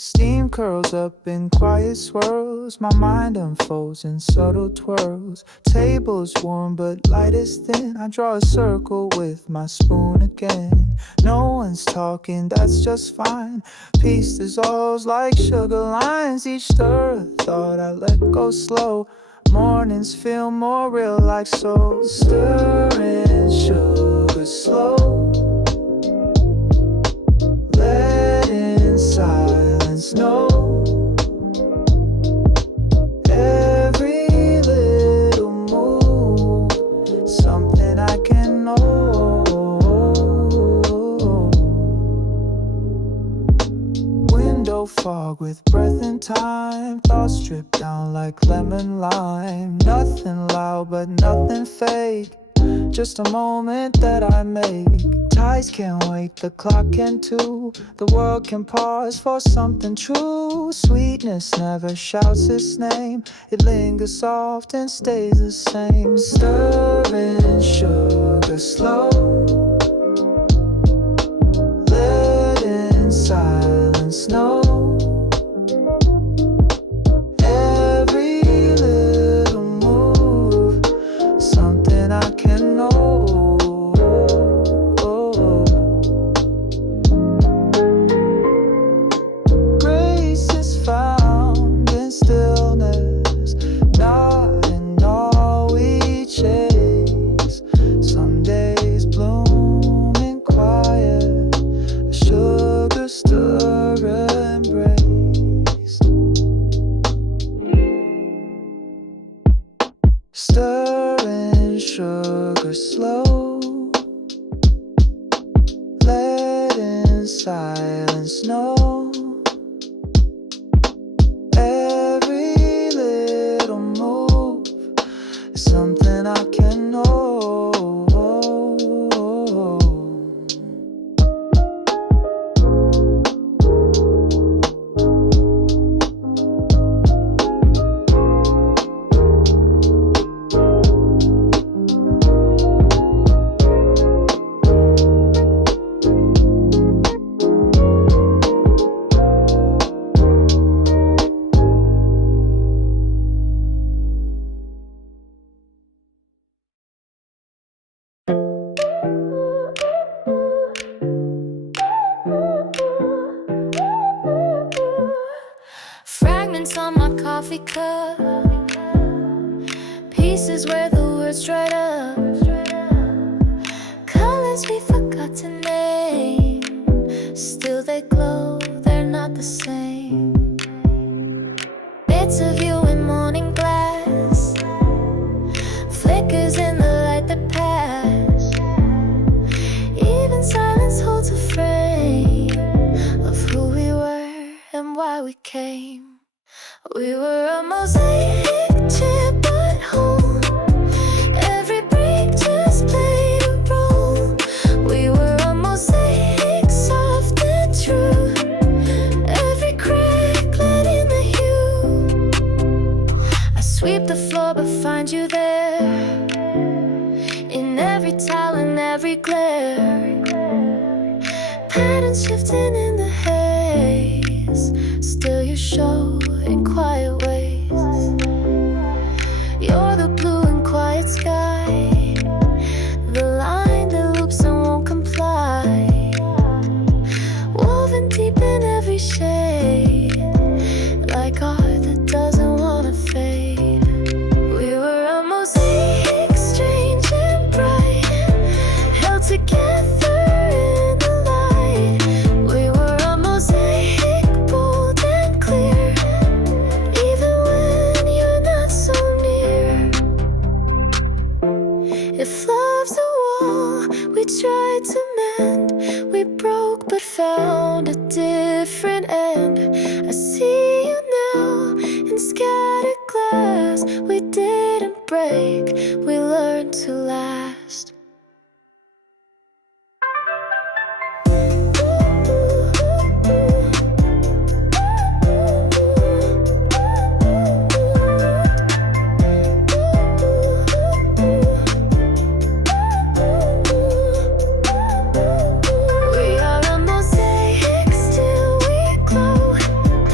Steam curls up in quiet swirls. My mind unfolds in subtle twirls. Tables warm but light is thin. I draw a circle with my spoon again. No one's talking, that's just fine. Peace dissolves like sugar lines. Each stir a thought I let go slow. Mornings feel more real like so. Stirring sugar slow. Letting silence know. Every little move, something I can know. Window fog with breath and time. Thoughts drip down like lemon lime. Nothing loud but nothing fake. Just a moment that I make. Ties can't wait, the clock can too. The world can pause for something true. Sweetness never shouts its name. It lingers soft and stays the same. Stirring sugar slow. Letting silence know. Every little move, something I can know. Grace is found in stillness, not in all we chase. Some days bloom in quiet, a sugar stir embrace. Stirring sugar slow. Letting silence know. Every little move is something I can know. Fragments on my coffee cup. Pieces where the words dried up. Colors we forgot to name. Still they glow, they're not the same. Bits of you in morning glass. Flickers in the light that pass. Even silence holds a frame of who we were and why we came. We were a mosaic chip at home. Every break just played a role. We were a mosaic, soft and true. Every crack let in the hue. I sweep the floor but find you there. In every towel and every glare. Patterns shifting in the haze. Still you show in quiet ways. You're the blue and quiet sky. The line that loops and won't comply. Woven deep in every shade. Like art that doesn't wanna fade. We were a mosaic, strange and bright. Held together in the light. We were a mosaic, bold and clear. Even when you're not so near. If love's a wall we tried to mend, we broke but found a different end. I see you now in scattered glass. We didn't break, we learned to last. We are a mosaic, still we glow.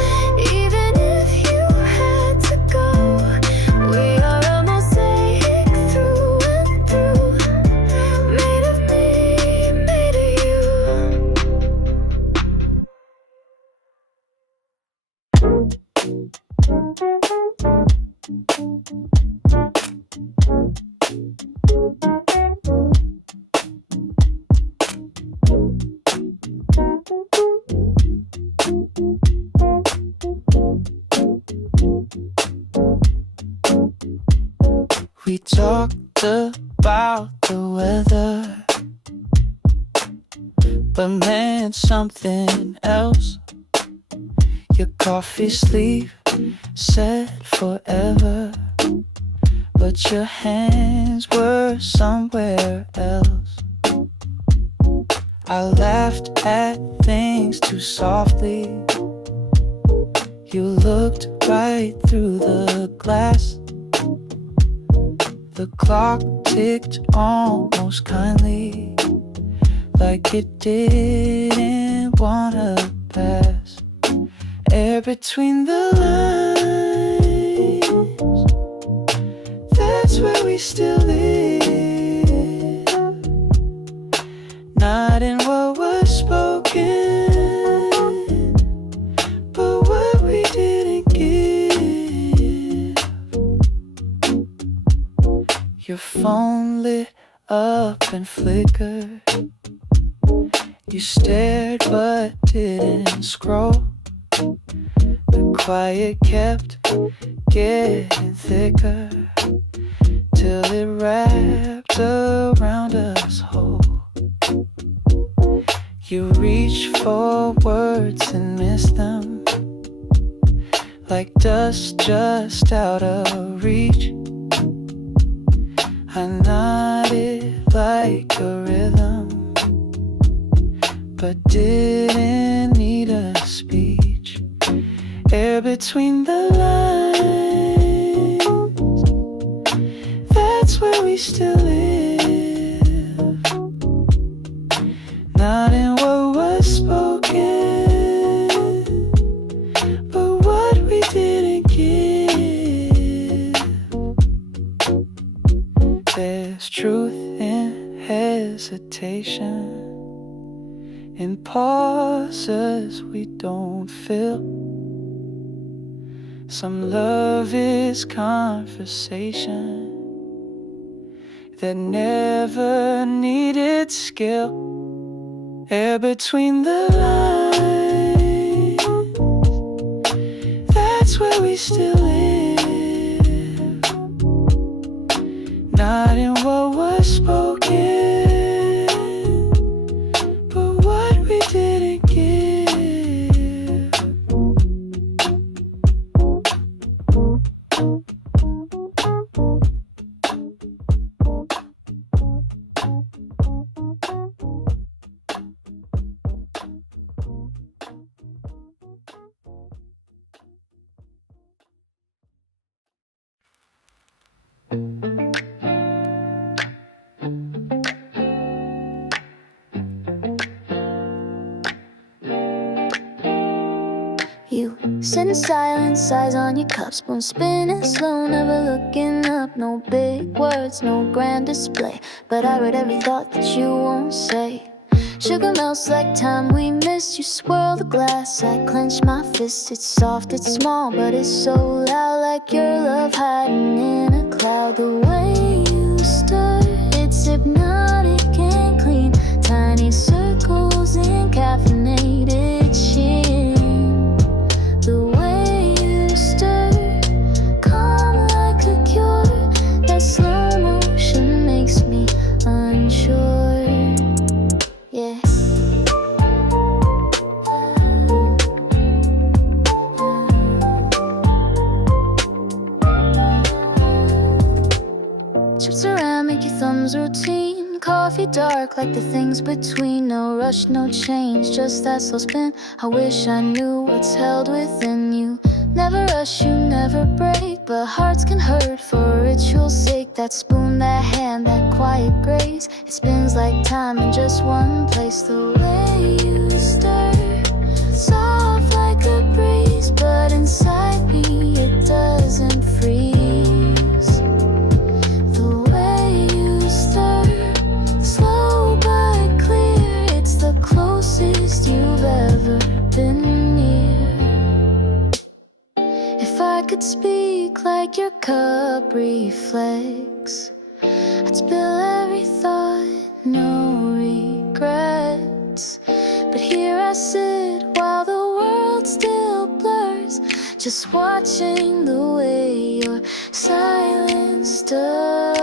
We talked about the weather, but meant something else. Your coffee sleeve said forever, but your hands were somewhere else. I laughed at things too softly. You looked right through the glass. The clock ticked almost kindly, like it didn't wanna pass. Air between the lines, that's where we still live. Not in what was spoken, but what we didn't give. Your phone lit up and flickered. You stared but didn't scroll. The quiet kept getting thicker, till it wrapped around us whole. You reached for words and missed them, like dust just out of reach. I nodded like a rhythm, but didn't need a speech. Air between the lines, that's where we still live. Not in what was spoken, but what we didn't give. There's truth in hesitation, in pauses we don't fill. Some love is conversation that never needed skill. Air between the lines, that's where we still live. Not in what was spoken, but what we didn't give. You sit in silence, eyes on your cup, spoon spinning slow, never looking up. No big words, no grand display, but I read every thought that you won't say. Sugar melts like time we missed. You swirl the glass, I clench my fist. It's soft, it's small, but it's so loud, like your love hiding in a cloud. The way you stir, it's hypnotic and clean. Tiny circles in caffeinated sheen. The way you stir, calm like a cure. That slow motion makes me unsure. Yeah. Chips around, make your thumbs routine. Coffee dark like the things between. No rush, no change, just that slow spin. I wish I knew what's held within you. Never rush, you never break, but hearts can hurt for ritual's sake. That spoon, that hand, that quiet grace, it spins like time in just one place. The way you stir, soft like a breeze, but inside me it doesn't freeze. The way you stir, slow but clear, it's the closest you've ever been near. If I could speak like your cup reflects, I'd spill every thought, no regrets. But here I sit while the world still blurs, just watching the way your silence stirs.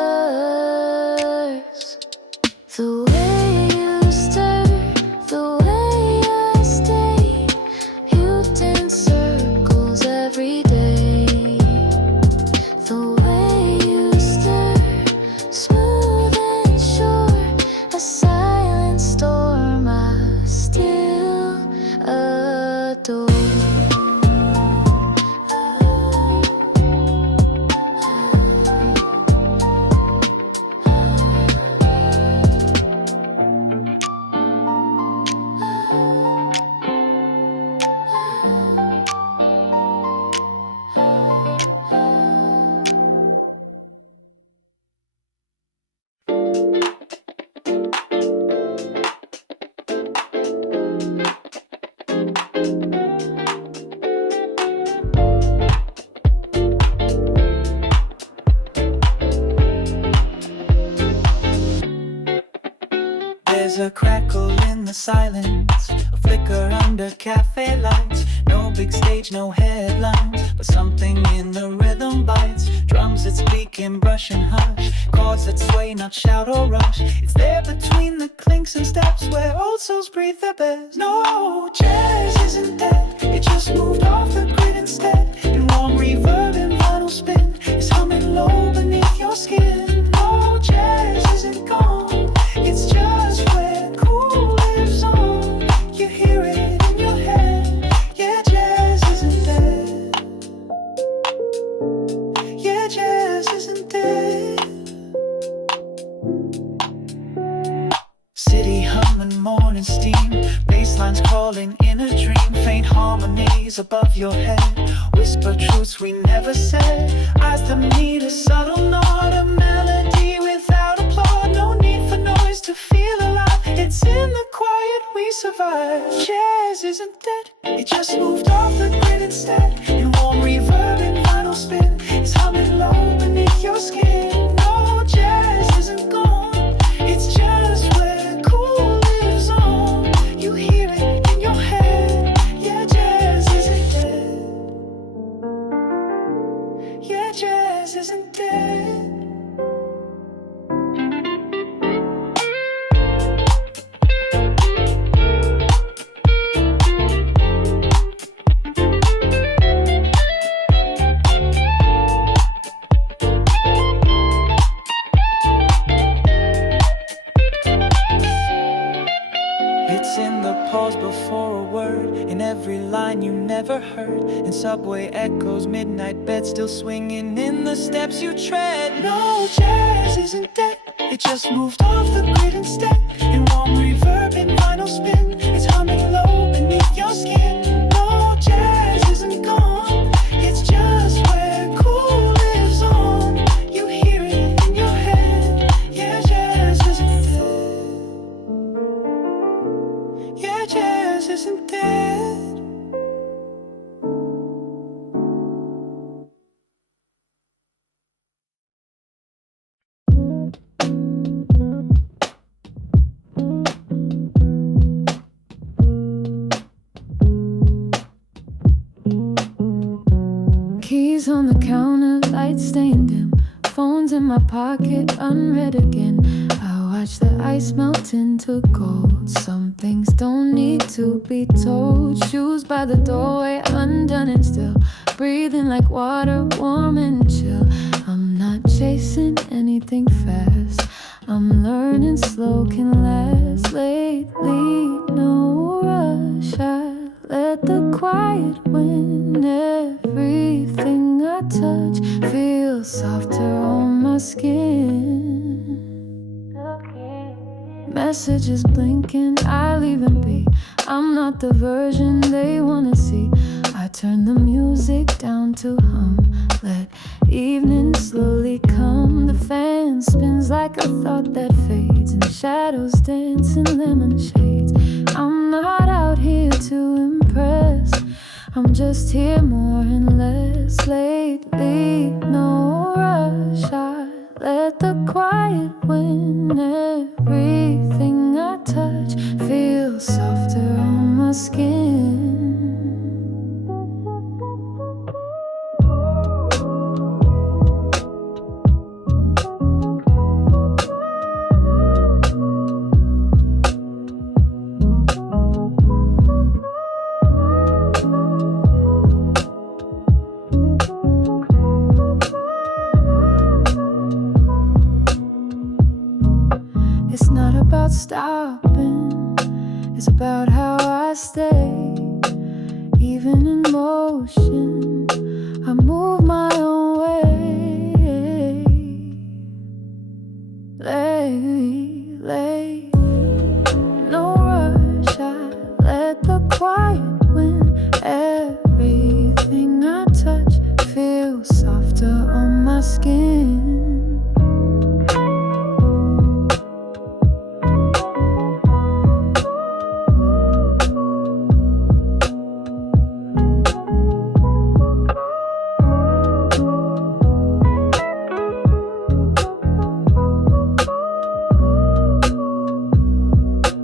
There's a crackle in the silence, a flicker under cafe lights. No big stage, no headlines, but something in the rhythm bites. Drums that speak in brush and hush, chords that sway, not shout or rush. It's there between the clinks and steps where old souls breathe their best. No, jazz isn't dead, it just moved off the grid instead. In warm reverb and vinyl spin, it's humming low beneath your skin. No, jazz isn't gone, it's just where cool lives on. You hear it in your head. Yeah, jazz isn't dead. Yeah, jazz isn't dead. City humming, morning steam, basslines calling in a dream. Faint harmonies above your head, whisper truths we never said. Eyes that meet a subtle nod, a melody without applaud. No need for noise to feel alive, it's in the quiet we survive. Jazz isn't dead, it just moved off the grid instead. In warm reverb and vinyl spin, it's humming low beneath your skin. No, jazz isn't gone, it's just where cool lives on. You hear it in your head. Yeah, jazz isn't dead. Yeah, jazz isn't dead. It's in the pause before a word, in every line you never heard, in subway echoes, midnight bed still swinging in the steps you tread. No, jazz isn't dead, it just moved off the grid instead. In warm reverb and vinyl spin, it's humming low beneath your skin. No, jazz isn't gone, it's just where cool lives on. You hear it in your head. Yeah, jazz isn't dead. Yeah, jazz isn't dead. Keys on the counter, lights staying dim, phones in my pocket, unread again. I watch the ice melt into gold. Some things don't need to be told. Shoes by the doorway, undone and still breathing like water, warm and chill. I'm not chasing anything fast, I'm learning slow can last. Lately, no rush, I let the quiet win. Everything I touch feels softer on my skin. Messages blinking, I'll even be. I'm not the version they wanna see. I turn the music down to hum, let evening slowly come. The fan spins like a thought that fades, and shadows dance in lemon shades. I'm not out here to impress, I'm just here more and less. Lately, no rush, I let the quiet win. Everything I touch feels softer on my skin. It's not about stopping, it's about how I stay. Even in motion, I move my own way. Late, no rush, I let the quiet win. Everything I touch feels softer on my skin.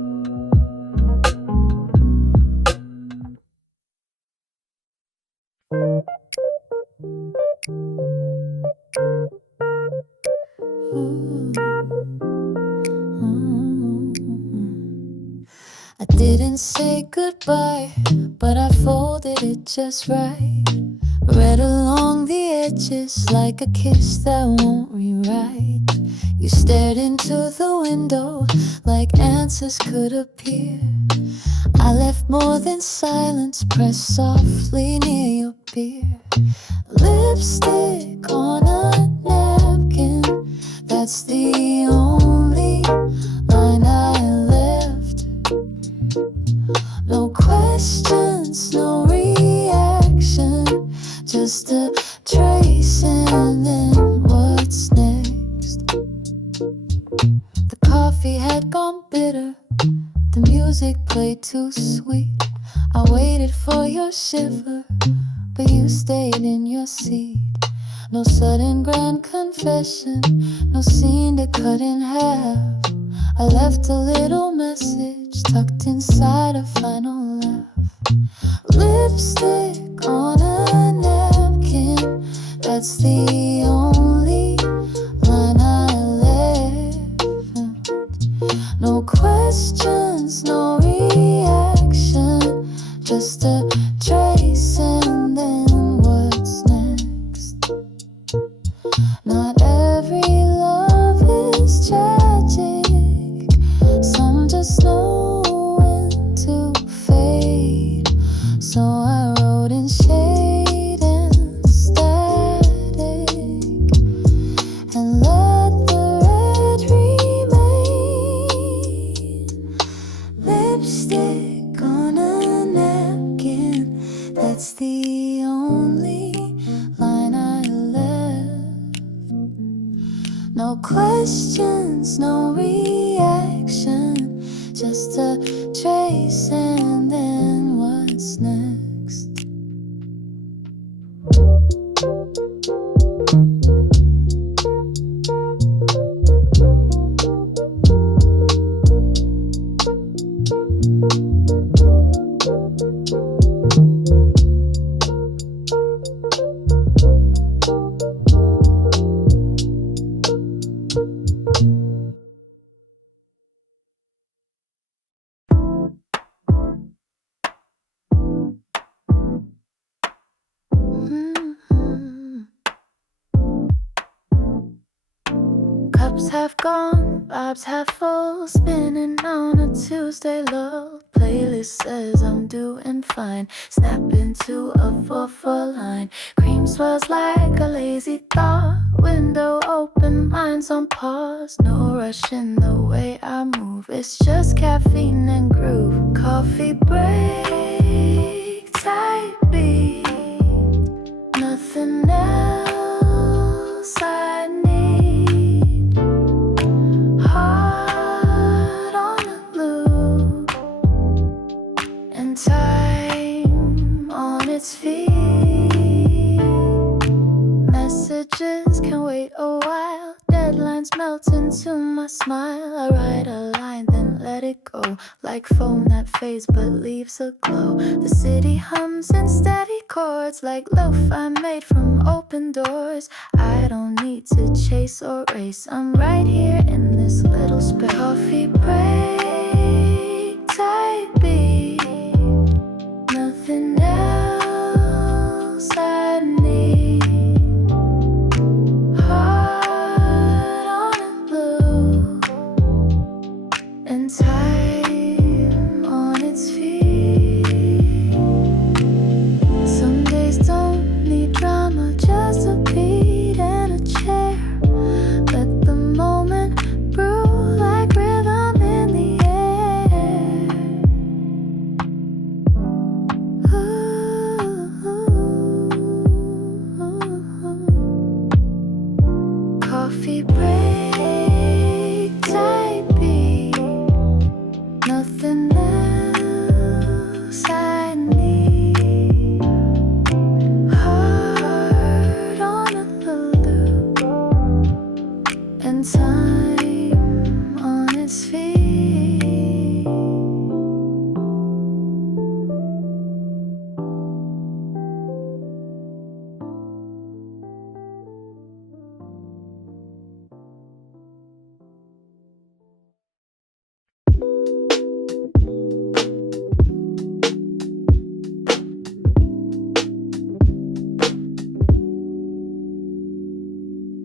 I didn't say goodbye, but I folded it just right. Read along the edges like a kiss that won't rewrite. You stared into the window like answers could appear. I left more than silence pressed softly near your beer. Lipstick on a napkin, that's the only line I left. No questions, no reaction, just a trace and then what's next? The coffee had gone bitter, the music played too sweet. I waited for your shiver, but you stayed in your seat. No sudden grand confession, no scene to cut in half. I left a little message tucked inside a final laugh. Lipstick on a napkin, that's the only line I left. No questions, no reaction, just a trace and then what's next? Not every love is tragic, some just know when to fade. So I wrote in shade and static and let the red remain. Lipstick on a napkin, that's the only line I left. No questions, no reaction, just a trace and then what's next? Cups have gone, vibes have full, spinning on a Tuesday lull. Playlist says I'm doing fine, snap into a 4/4 line. Cream swirls like a lazy thought, window open, mind's on pause. No rush in the way I move, it's just caffeine and groove. Coffee break, type beat, nothing else I need. Heart on a loop and time on its feet. Messages can wait a while, deadlines melt into my smile. I write a line then let it go, like foam that fades but leaves a glow. The city hums in steady chords, like lo-fi made from open doors. I don't need to chase or race, I'm right here in this little space. Coffee break, type beat, nothing else I need. Heart on a loop and time on its feet. Some days don't need drama, just a beat and a chair. Let the moment brew like rhythm in the air. Coffee break, type beat, nothing else I need. Heart on a loop and time on its feet.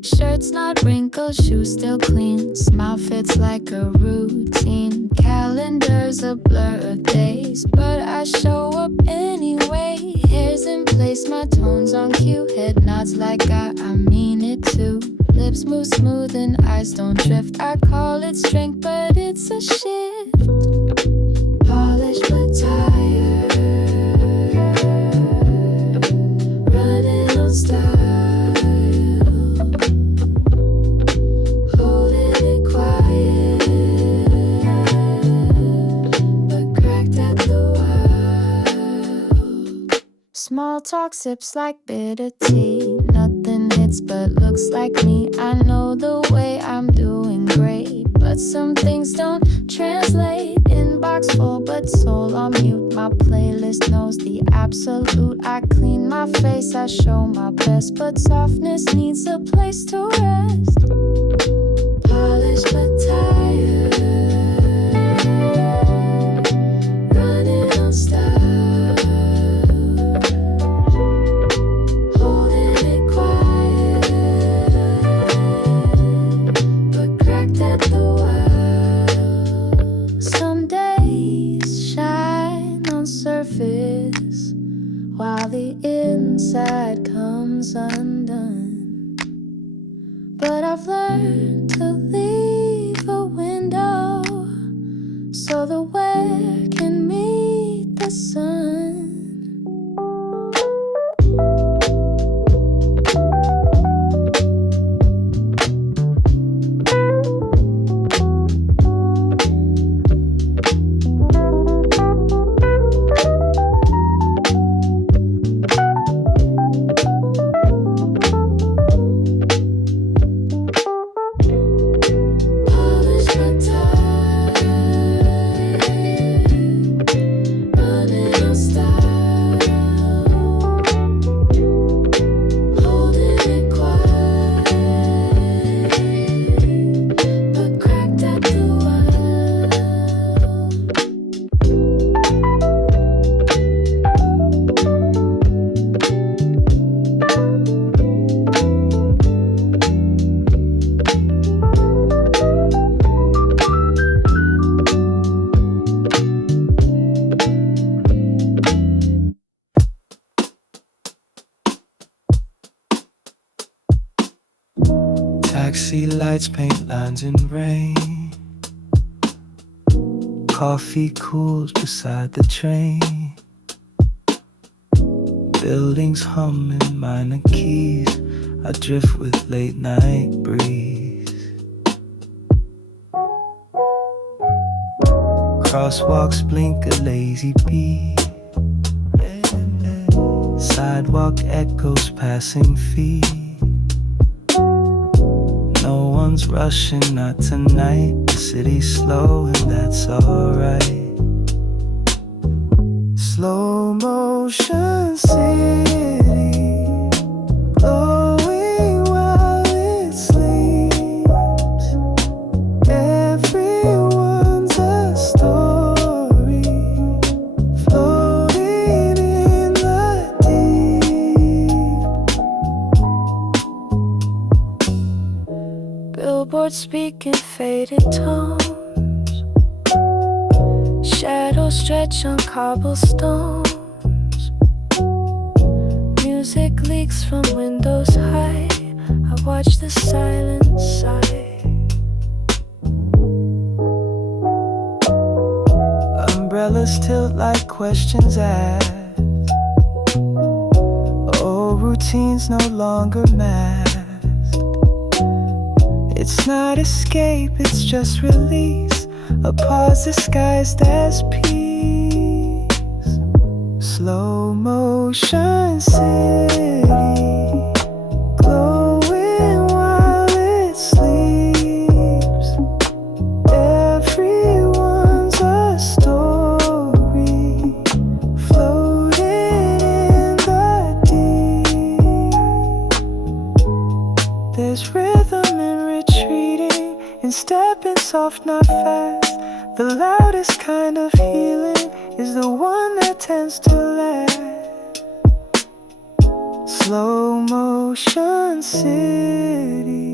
Shirt's not wrinkled, shoes still clean. Smile fits like a routine. Calendar's a blur of days, but I show up anyway. Hair's in place, my tone's on cue. Head nods like I mean it too. Lips move smooth and eyes don't drift. I call it strength, but it's a shift. Polished but tired, running on style, holding it quiet, but cracked at the wild. Small talk sips like bitter tea. Nothing hits but looks like me. I know the way I'm doing great, but some things don't translate. Inbox full but soul on mute. My playlist knows the absolute. I clean my face, I show my best, but softness needs a place to rest. Polished but tired, running on style, holding it quiet, but cracked at the wild. Some days shine on surface, while the inside comes undone. But I've learned to leave a window so the wear can meet the sun. Polished but tired, running on style, holding it quiet, but cracked at the wild. Taxi lights paint lines in rain. Coffee cools beside the train. Buildings humming minor keys. I drift with late night breeze. Crosswalks blink a lazy beat. Sidewalk echoes passing feet. No one's rushing, not tonight. The city's slow and that's alright. Slow motion city, glowing while it sleeps. Everyone's a story, floating in the deep. Billboards speak in faded tones. Shadows stretch on cobblestones. Music leaks from windows high. I watch the silence sigh. Umbrellas tilt like questions asked. Oh, routines no longer masked. It's not escape, it's just release. A pause disguised as peace. Slow motion city, glowing while it sleeps. Everyone's a story, floating in the deep. There's rhythm in retreating, in stepping soft, not fast. The loudest kind of healing is the one that tends to last. Slow motion city.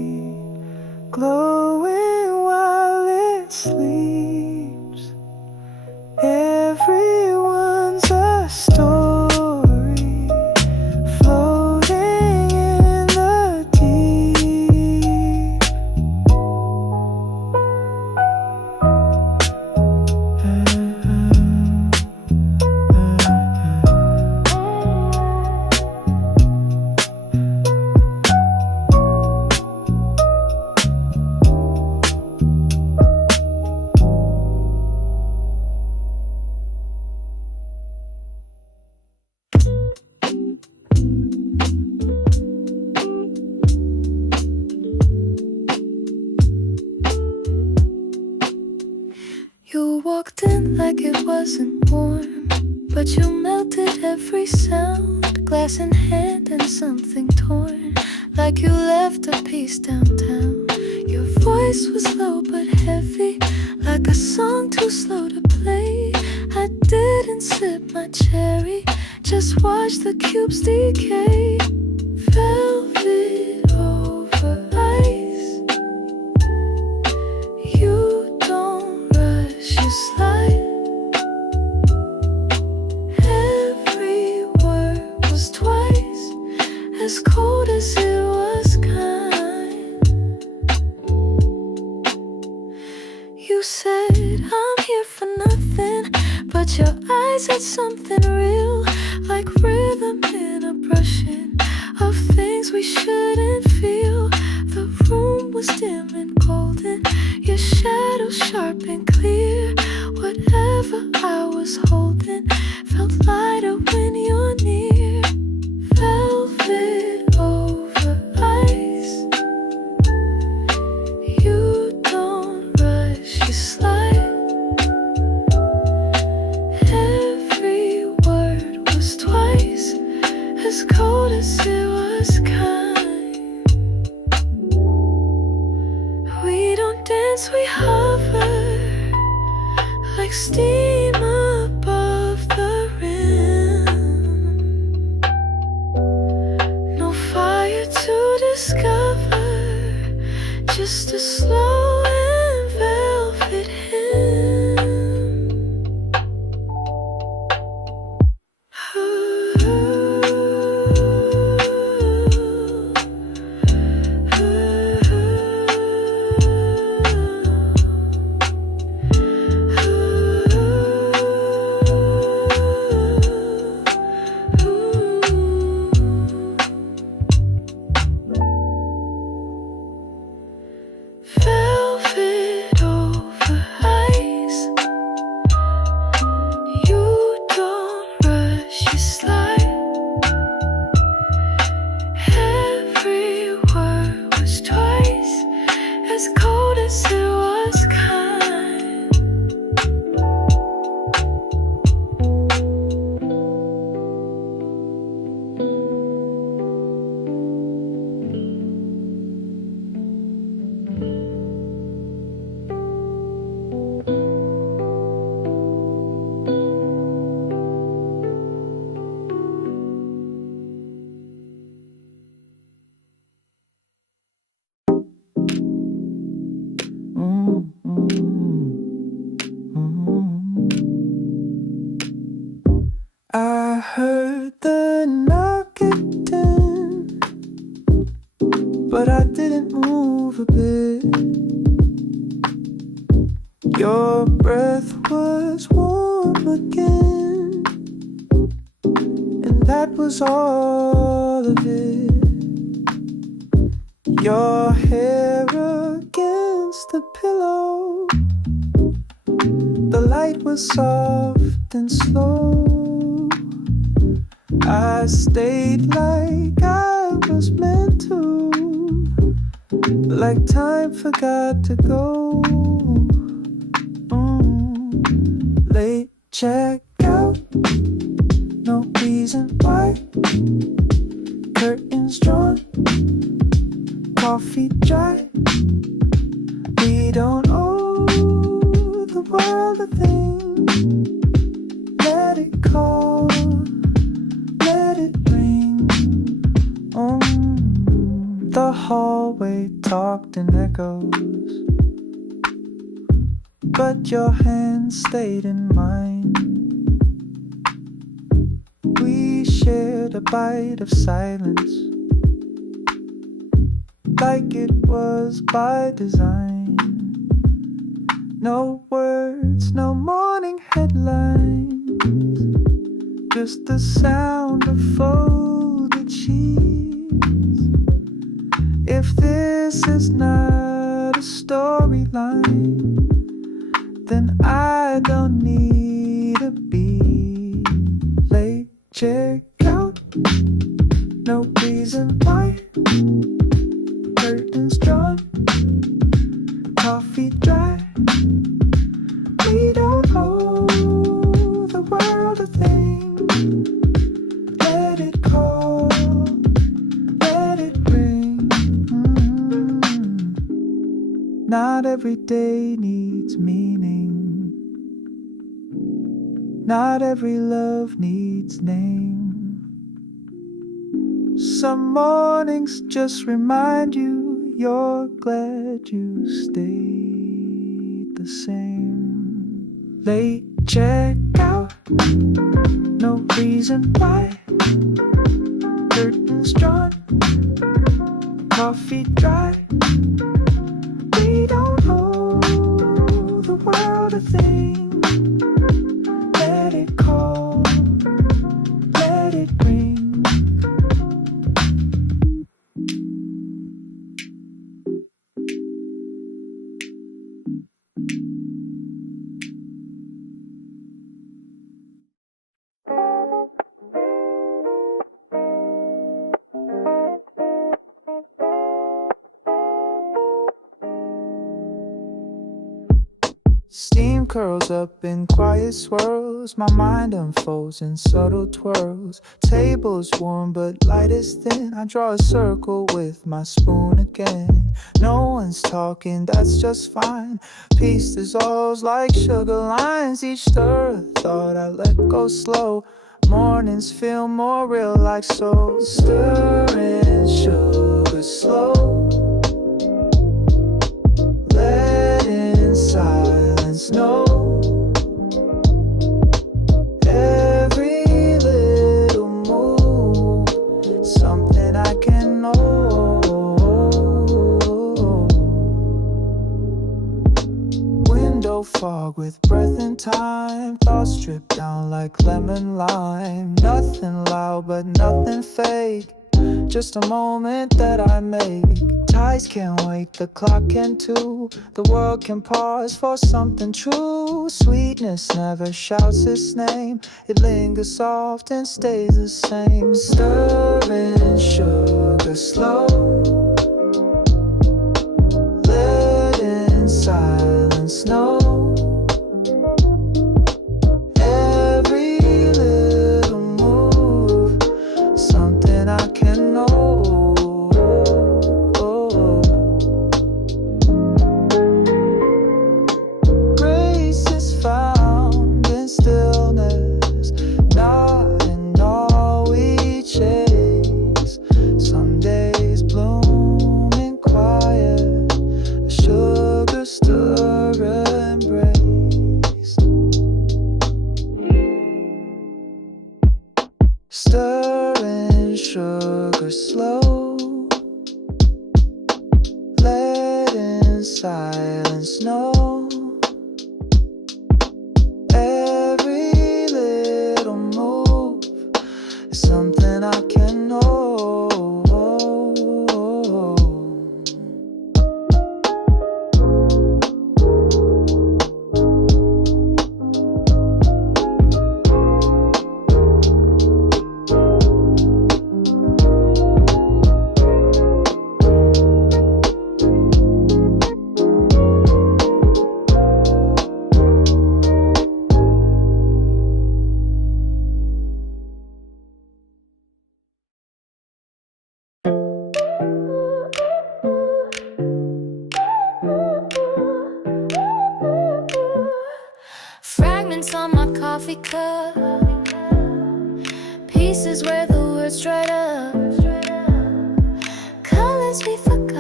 glowing while it sleeps. Everyone's a story floating in the deep. You walked in like it wasn't warm, but you melted every sound. Glass in hand and something torn, like you left a piece downtown. Your voice was low but heavy, like a song too slow to play. I didn't sip my cherry, just watched the cubes decay. Velvet over ice. You don't rush, you slide. Every word was twice as cold as it was kind. You said I'm here for nothing, but your eyes had something real, like rhythm in a brushing of things we shouldn't feel. The room was dim and golden, your shadow sharp and clear. Whatever I was holding felt lighter when you're near. Velvet over ice. You don't rush, you slide. Every word was twice as cold as it was kind. We don't dance, we hover, like steam above the rim. No fire to discover, just a slow and velvet hymn. Velvet over ice. You don't rush, you slide. Every word was twice as cold as it was kind. I heard the knock at 10, but I didn't move a bit. Your breath was warm again, and that was all of it. Your hair against the pillow, the light was soft and slow. I stayed like I was meant to, like time forgot to go. Late checkout, no reason why. Curtains drawn, coffee dry. We don't owe the world a thing. Let it call, let it ring. The hallway talked in echoes, but your hand stayed in mine. We shared a bite of silence, like it was by design. No words, no morning headlines, just the sound of folded sheets. If this is not a storyline, then I don't need to be late. Check out, no reason why. Curtains drawn, coffee dry. We don't owe the world a thing. Let it call, let it ring. Not every day needs meaning. Not every love needs name. Some mornings just remind you you're glad you stayed the same. Late check out, no reason why. Curtains drawn, coffee dry. We don't owe the world a thing. Let it call, let it ring. Steam curls up in quiet swirls. My mind unfolds in subtle twirls. Tables warm but light is thin. I draw a circle with my spoon again. No one's talking, that's just fine. Peace dissolves like sugar lines. Each stir a thought I let go slow. Mornings feel more real like so. Stirring sugar slow. Let silence know. Every little move, something I can know. Window fog with breath and time. Thoughts drip down like lemon lime. Nothing loud but nothing fake. Just a moment that I make. Ties can't wait, the clock can too. The world can pause for something true. Sweetness never shouts its name. It lingers soft and stays the same. Stirring sugar slow. Letting silence know. Every little move, something I can know. Stirring sugar slow, letting silence know. Every little move is something I can know. Fragments on my coffee cup, pieces where the words dried up, colors we forgot.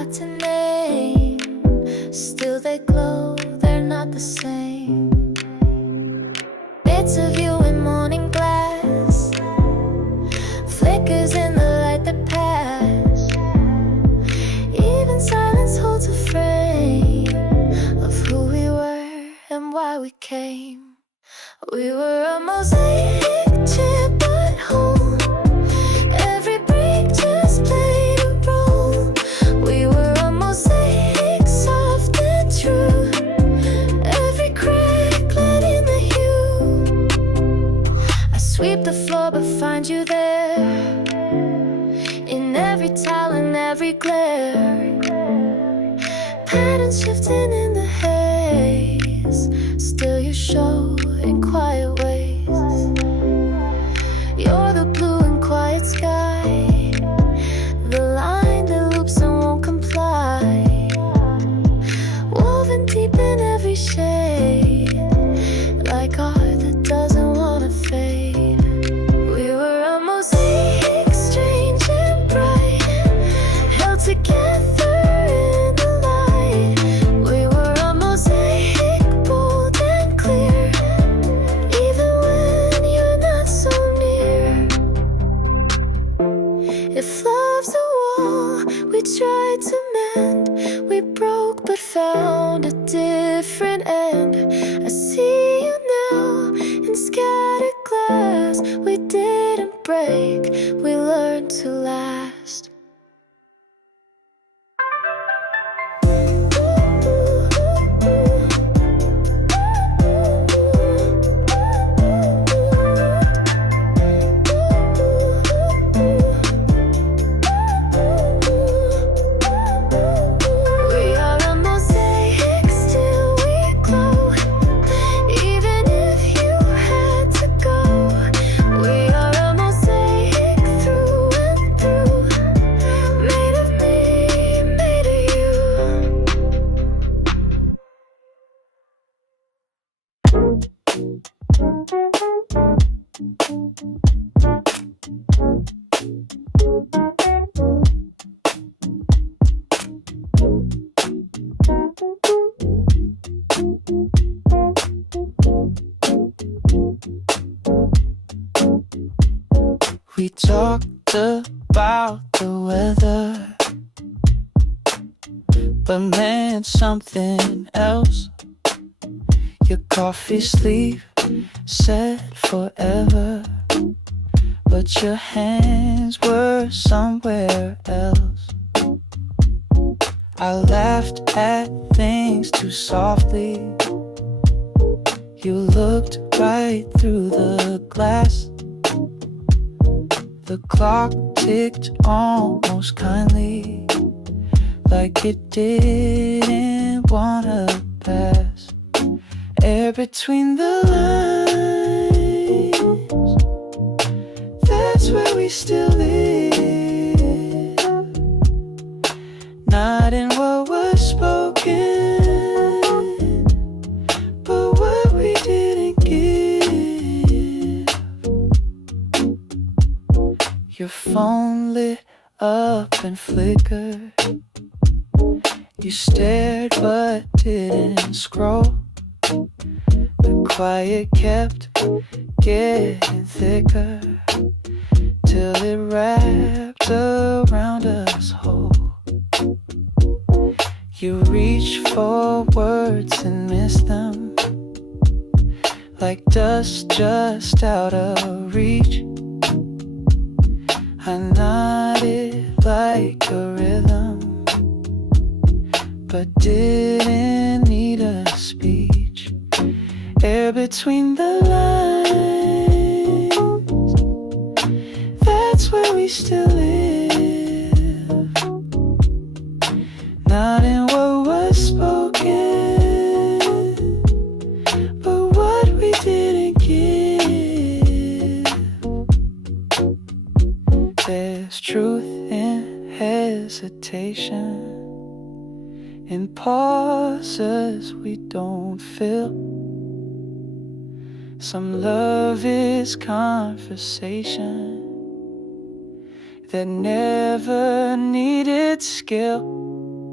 같은 name. Still they glow, they're not the same. Bits of you in morning glass, flickers in the light that pass. Even silence holds a frame of who we were and why we came. We were a mosaic chip at home. Every break just played a role. We were a mosaic, soft and true. Every crack let in the hue. I sweep the floor but find you there, in every tile and every glare. Patterns shifting in the haze, still you show in quiet ways. You're the blue and quiet sky, the line that loops and won't comply, woven deep in every shade, like art that doesn't wanna fade. We were a mosaic, strange and bright, held together in the light. We were a mosaic, bold and clear, even when you're not so near. If love's a wall we tried to mend, we broke but found a different end. I see you now in scattered glass. We didn't break, we learned to last. We are a mosaic, still we glow, even if you had to go. We are a mosaic through and through, made of me, made of you. We talked about the weather, but meant something else. Your coffee sleeve said forever, but your hands were somewhere else. I laughed at things too softly. You looked right through the glass. The clock ticked almost kindly, like it didn't wanna pass. Air between the lines, that's where we still live. Not in what was spoken, but what we didn't give. Your phone lit up and flickered. You stared but didn't scroll. The quiet kept getting thicker, till it wrapped around us whole. You reached for words and missed them, like dust just out of reach. I nodded like a rhythm, but didn't need a speech. Air between the lines, that's where we still live. Not in what was spoken, but what we didn't give. There's truth in hesitation, in pauses we don't fill. Some love is conversation that never needed skill.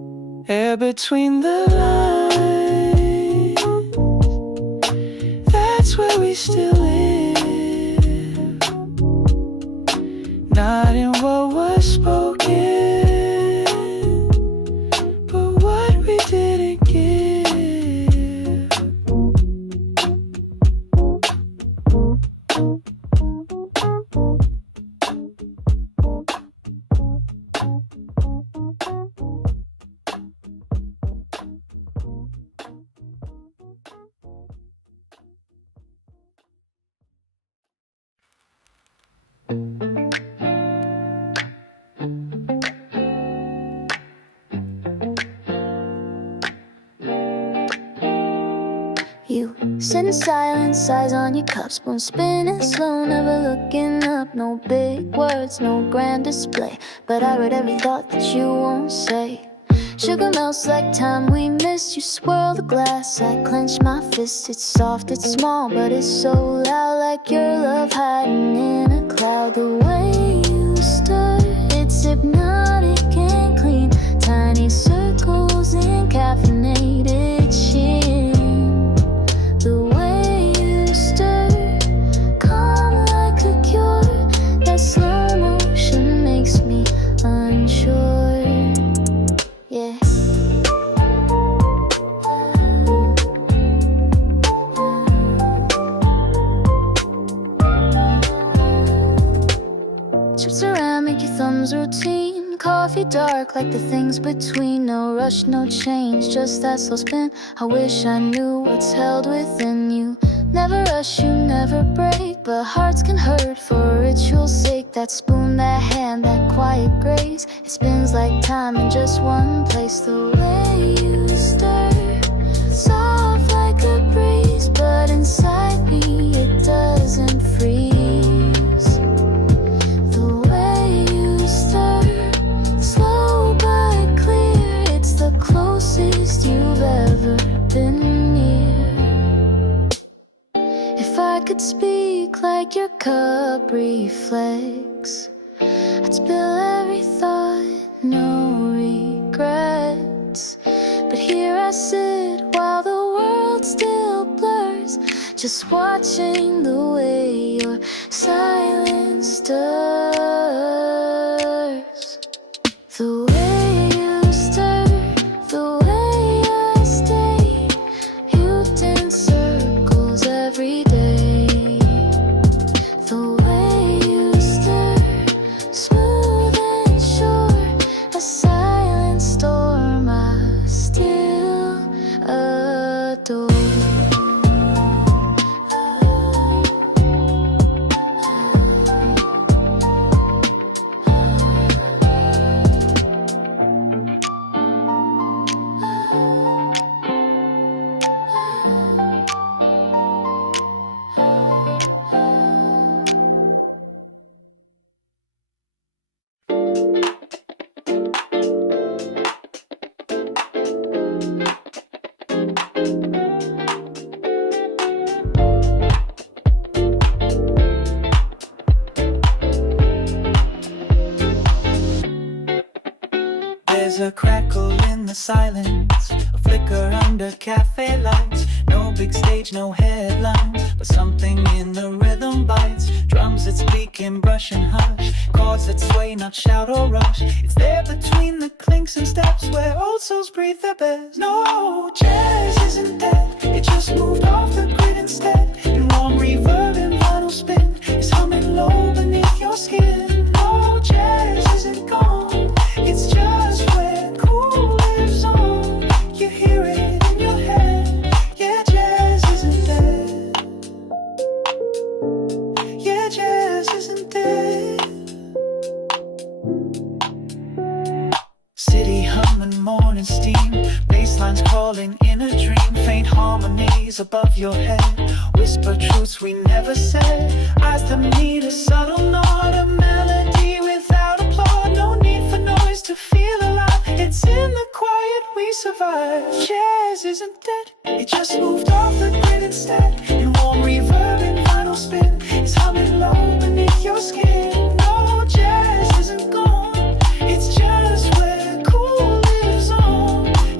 Air between the lines, that's where we still live. Not in what was spoken, but what we didn't give. You sit in silence, eyes on your cup, spoon spinning slow, never looking up. No big words, no grand display, but I read every thought that you won't say. Sugar melts like time we missed. You swirl the glass, I clench my fist. It's soft, it's small, but it's so loud, like your love hiding in a cloud. The way you stir, it's hypnotic and clean. Tiny circles in caffeinated sheen. The way you stir, calm like a cure. That slow motion makes me unsure. Yeah. Chip ceramic, your thumbs routine. Coffee dark like the things between. No rush, no change, just that slow spin. I wish I knew what's held within you. Never rush, you never break, but hearts can hurt for ritual's sake. That spoon, that hand, that quiet grace, it spins like time in just one place. The way you stir, soft like a breeze, but inside me it doesn't freeze. The way you stir, slow but clear, it's the closest you've ever been near. If I could speak like your cup reflects, I'd spill every thought, no regrets. But here I sit while the world still blurs, just watching the way your silence stirs. The way you stir, the way I stay, you've danced circles every day. The way you stir, smooth and sure, a silent storm I still adore. There's a crackle in the silence, a flicker under cafe lights. No big stage, no headlines, but something in the rhythm bites. Drums that speak in brush and hush, chords that sway, not shout or rush. It's there between the clinks and steps where old souls breathe their best. No, jazz isn't dead, it just moved off the grid instead. In warm reverb and vinyl spin, it's humming low beneath your skin. No, jazz isn't gone, it's just where cool lives on. You hear it in your head, yeah, jazz isn't dead. Yeah, jazz isn't dead. City humming, morning steam, basslines calling in a dream. Faint harmonies above your head, whisper truths we never said. Eyes that meet a subtle nod, a melody without applause. No need for noise to feel alive, it's in the quiet we survive. Jazz isn't dead, it just moved off the grid instead. In warm reverb and vinyl spin, it's humming low beneath your skin. No, jazz isn't gone, it's just where cool lives on.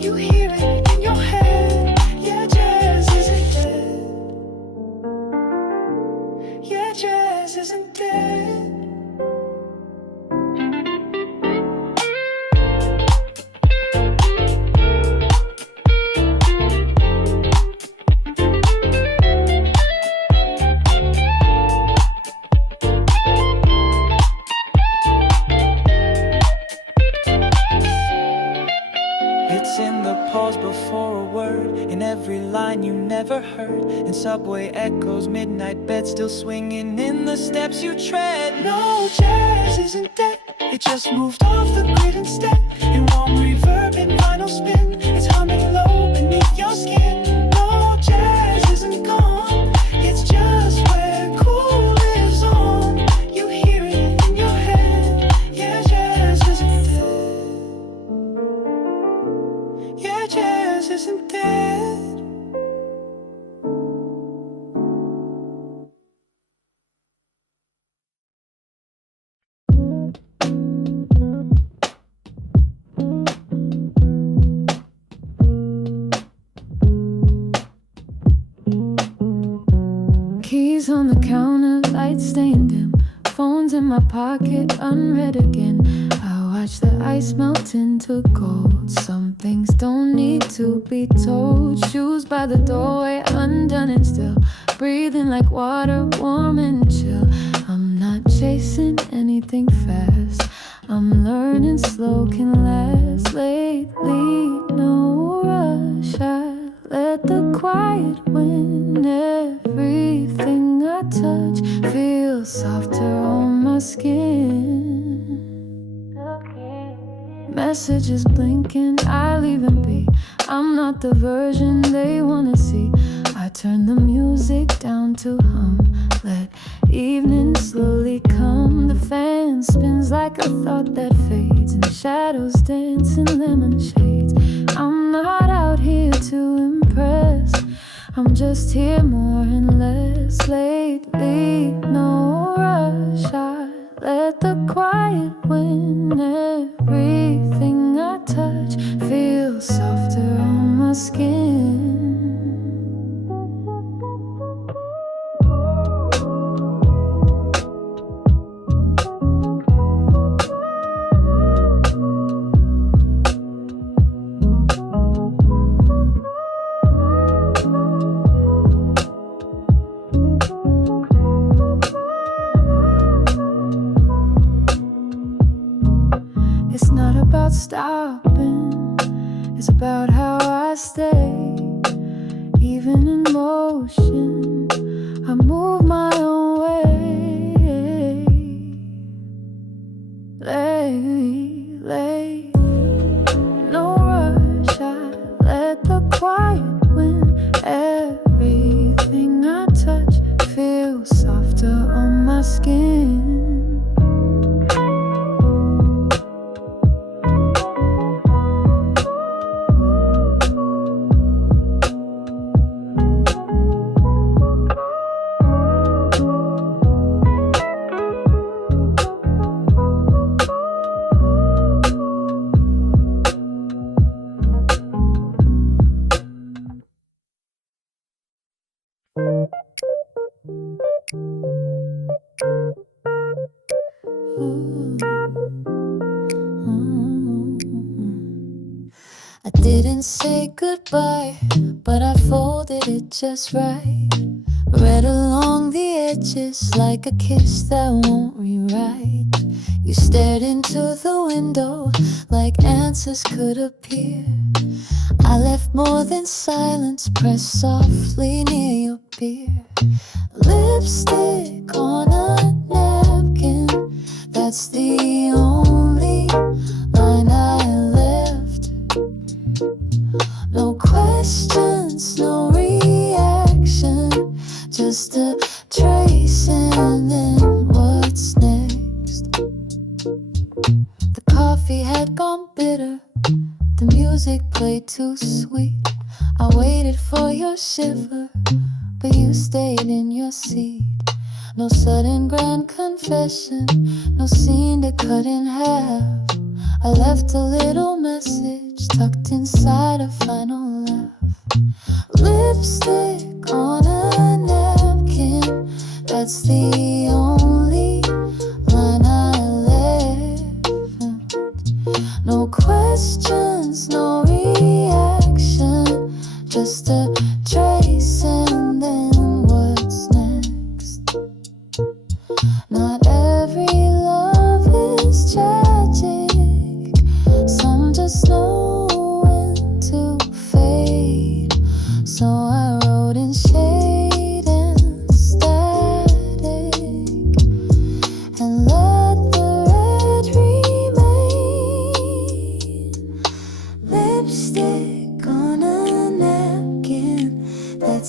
in the pause before a word, in every line you never heard, in subway echoes, midnight bed still swinging in the steps you tread. No, jazz isn't dead, it just moved off the grid instead, in warm reverb and vinyl spin, it's humming low beneath your skin. No, jazz isn't gone, it's just where cool lives on. You hear it in your head. Yeah, jazz isn't dead. Yeah, jazz isn't dead. Keys on the counter, lights staying dim, phones in my pocket, unread again. I watch the ice melt into gold. Some things don't need to be told. Shoes by the doorway, undone and still breathing like water, warm and chill. I'm not chasing anything fast, I'm learning slow can last. Lately, no rush, I let the quiet win. Everything I touch feels softer on my skin. Messages blinking, I leave them be. I'm not the version they wanna see. I turn the music down to hum, let evening slowly come. The fan spins like a thought that fades, and shadows dance in lemon shades. I'm not out here to impress, I'm just here more and less. Lately, no rush, I let the quiet win. Everything I touch feels softer on my skin. It's not about stopping, it's about how I stay. Even in motion, I move my own way. Late, no rush, I let the quiet win. Everything I touch feels softer on my skin. I didn't say goodbye, but I folded it just right. Read along the edges like a kiss that won't rewrite. You stared into the window like answers could appear. I left more than silence pressed softly near your beer. Lipstick on a napkin, that's the only line I left. No questions, no reaction, just a trace and then what's next? The coffee had gone bitter, the music played too sweet. I waited for your shiver, but you stayed in your seat. No sudden grand confession, no scene to cut in half. I left a little message tucked inside a final laugh. Lipstick on a napkin, that's the only line I left. No questions, no reaction, just a trace and then what's next? Not every love is tragic, some just know when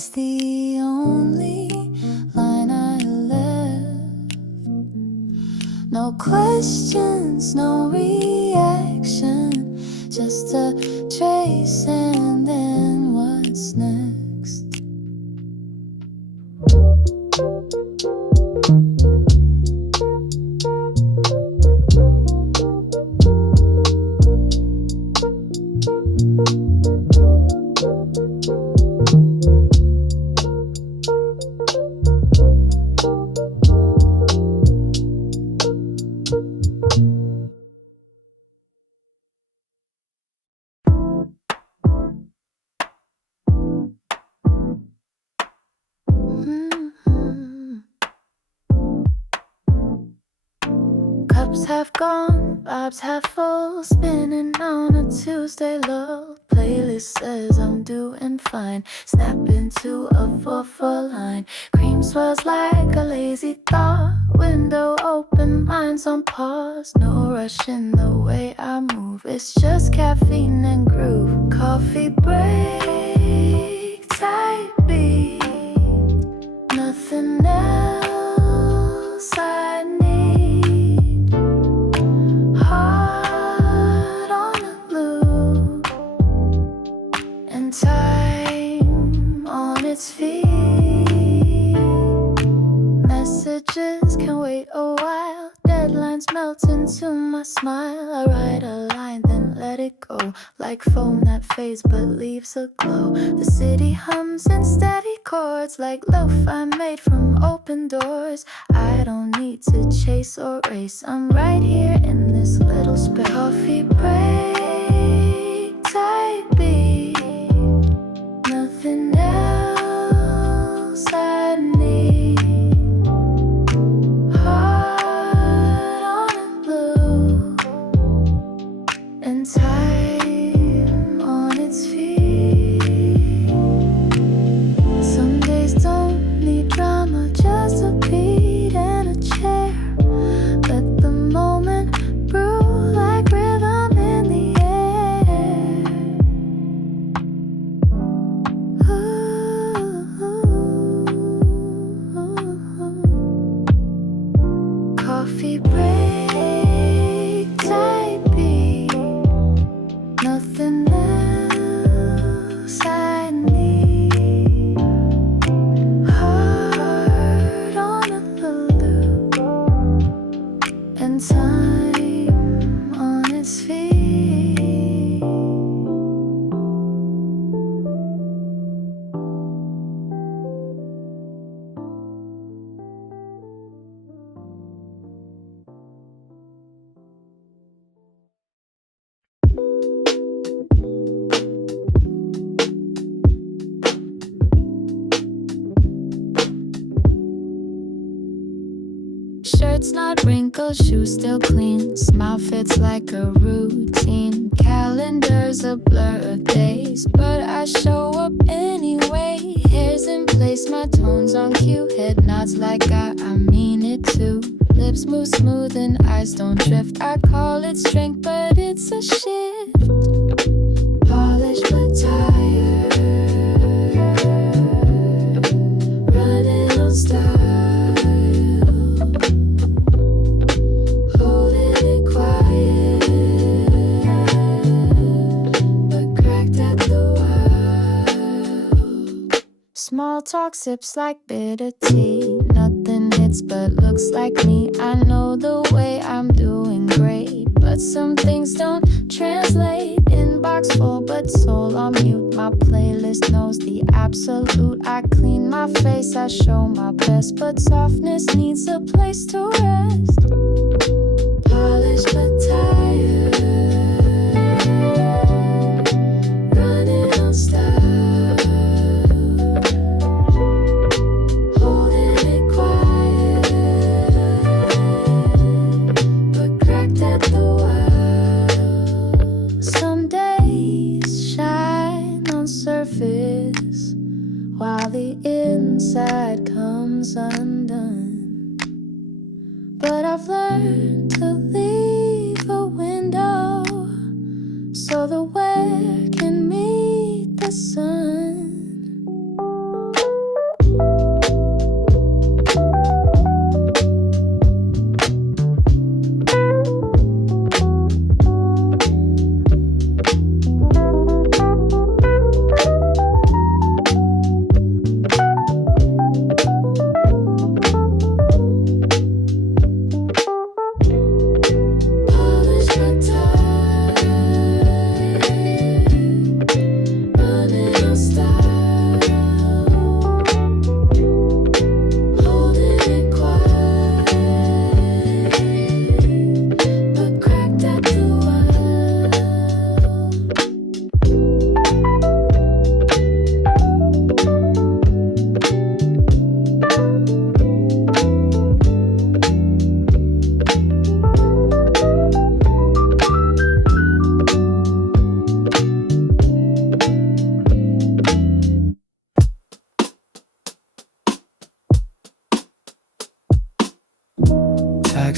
That's the only line I left. No questions, no reaction, just a trace and then what's next? Cups have gone, vibes have full, spinning on a Tuesday lull. Playlist says I'm doing fine, snap into a 4/4 line. Cream swirls like a lazy thought, window open, mind's on pause. No rush in the way I move, it's just caffeine and groove. Coffee break, type beat, nothing else I need. Heart on a loop, and time on its feet. Messages can wait a while, deadlines melt into my smile. I write a line, then let it go, like foam that fades but leaves a glow. The city hums in steady chords, like lo-fi made from open doors. I don't need to chase or race, I'm right here in this little space. Coffee break, type beat, nothing else I need. Heart on a loop, and time on its feet. Some days don't need drama, just a beat and a chair. Let the moment brew like rhythm in the air. Coffee break, type beat, nothing else I need. Heart on a loop, and time on its feet. Shirt's not wrinkled, shoes still clean, smile fits like a routine. Calendar's a blur of days, but I show up anyway. Hair's in place, my tone's on cue, head nods like I mean it too. Lips move smooth and eyes don't drift, I call it strength, but it's a shift. Polished but tired, running on style. Small talk sips like bitter tea, nothing hits but looks like me. I know the way I'm doing great, but some things don't translate. Inbox full but soul on mute, my playlist knows the absolute. I clean my face, I show my best, but softness needs a place to rest. Polished but tired, running on style. While the inside comes undone, but I've learned to leave a window so the wear can meet the sun.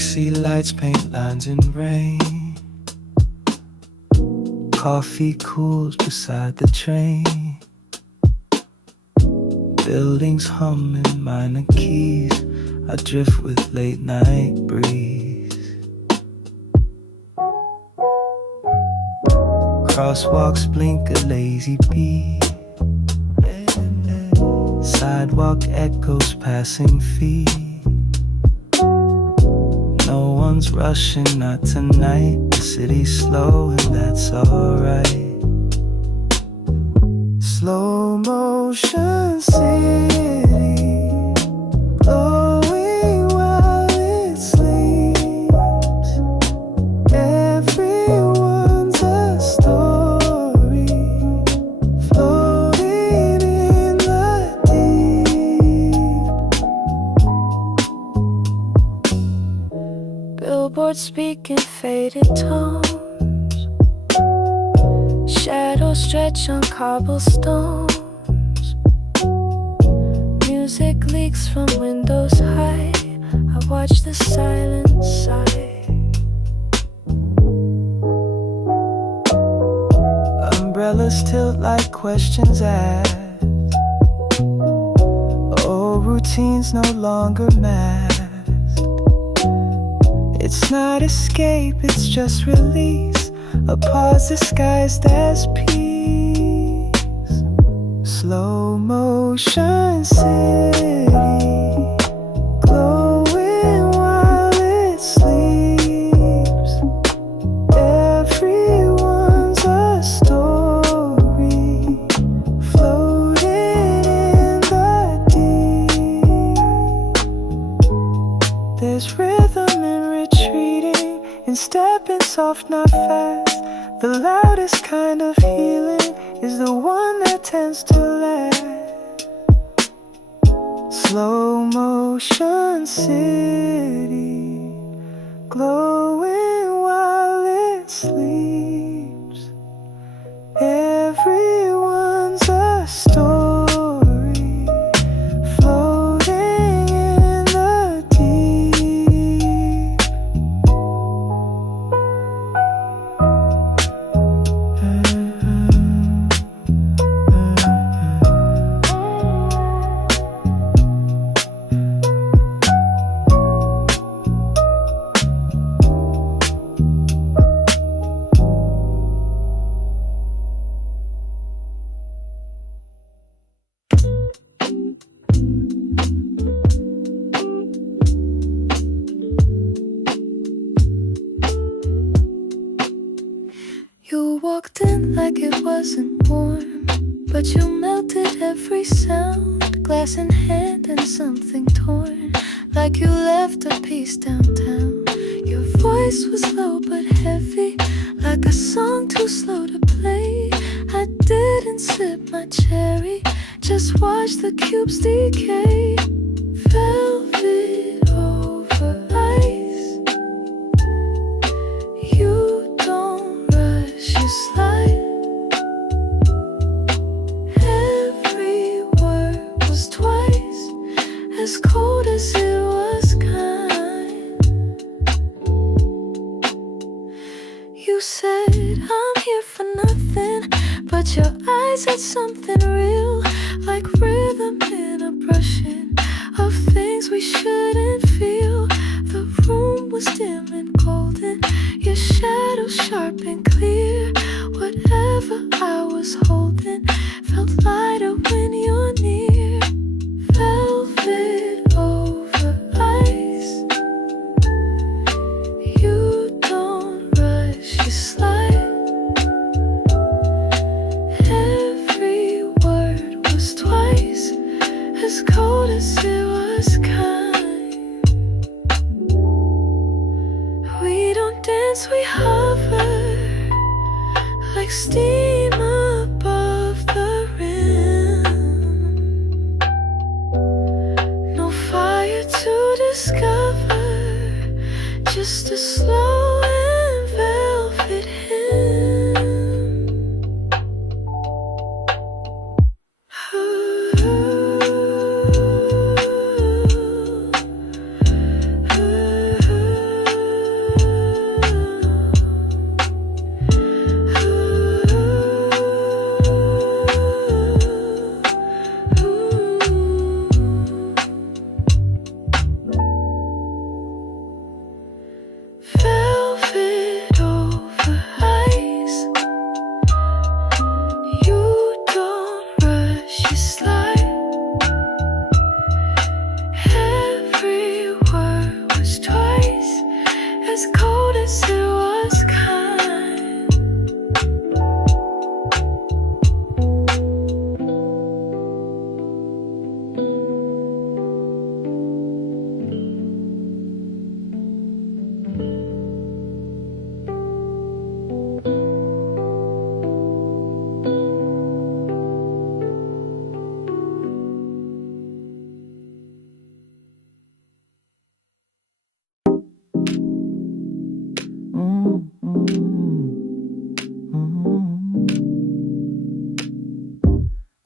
Taxi lights paint lines in rain. Coffee cools beside the train. Buildings humming minor keys. I drift with late night breeze. Crosswalks blink a lazy beat. Sidewalk echoes passing feet. No one's rushing, not tonight. The city's slow and that's alright. Slow motion city, glowing while it sleeps. Everyone's a story, floating in the deep. Billboards speaking faded tones. Shadows stretch on cobblestones. Music leaks from windows high. I watch the silence sigh. Umbrellas tilt like questions asked. Oh, routines no longer masked. It's not escape, it's just release. A pause disguised as peace. Slow motion city, glowing while it sleeps. Everyone's a story, floating in the deep. There's rhythm in retreating, in stepping soft, not fast. The loudest kind of healing is the one that tends to last. Slow motion city, glowing while it sleeps. Everyone's a story, floating in the deep. You walked in like it wasn't warm, but you melted every sound. Glass in hand and something torn, like you left a piece downtown. Your voice was low but heavy, like a song too slow to play. I didn't sip my cherry, just watched the cubes decay. Velvet over ice. You don't rush, you slide. Every word was twice as cold as it was kind. You said I'm here for nothing, but your eyes had something real, like rhythm in a brushing of things we shouldn't feel. The room was dim and golden, your shadow sharp and clear. Whatever I was holding felt lighter when you're near. Velvet over ice. You don't rush, you slide. Every word was twice as cold as it was kind. We don't dance, we hover like steam above.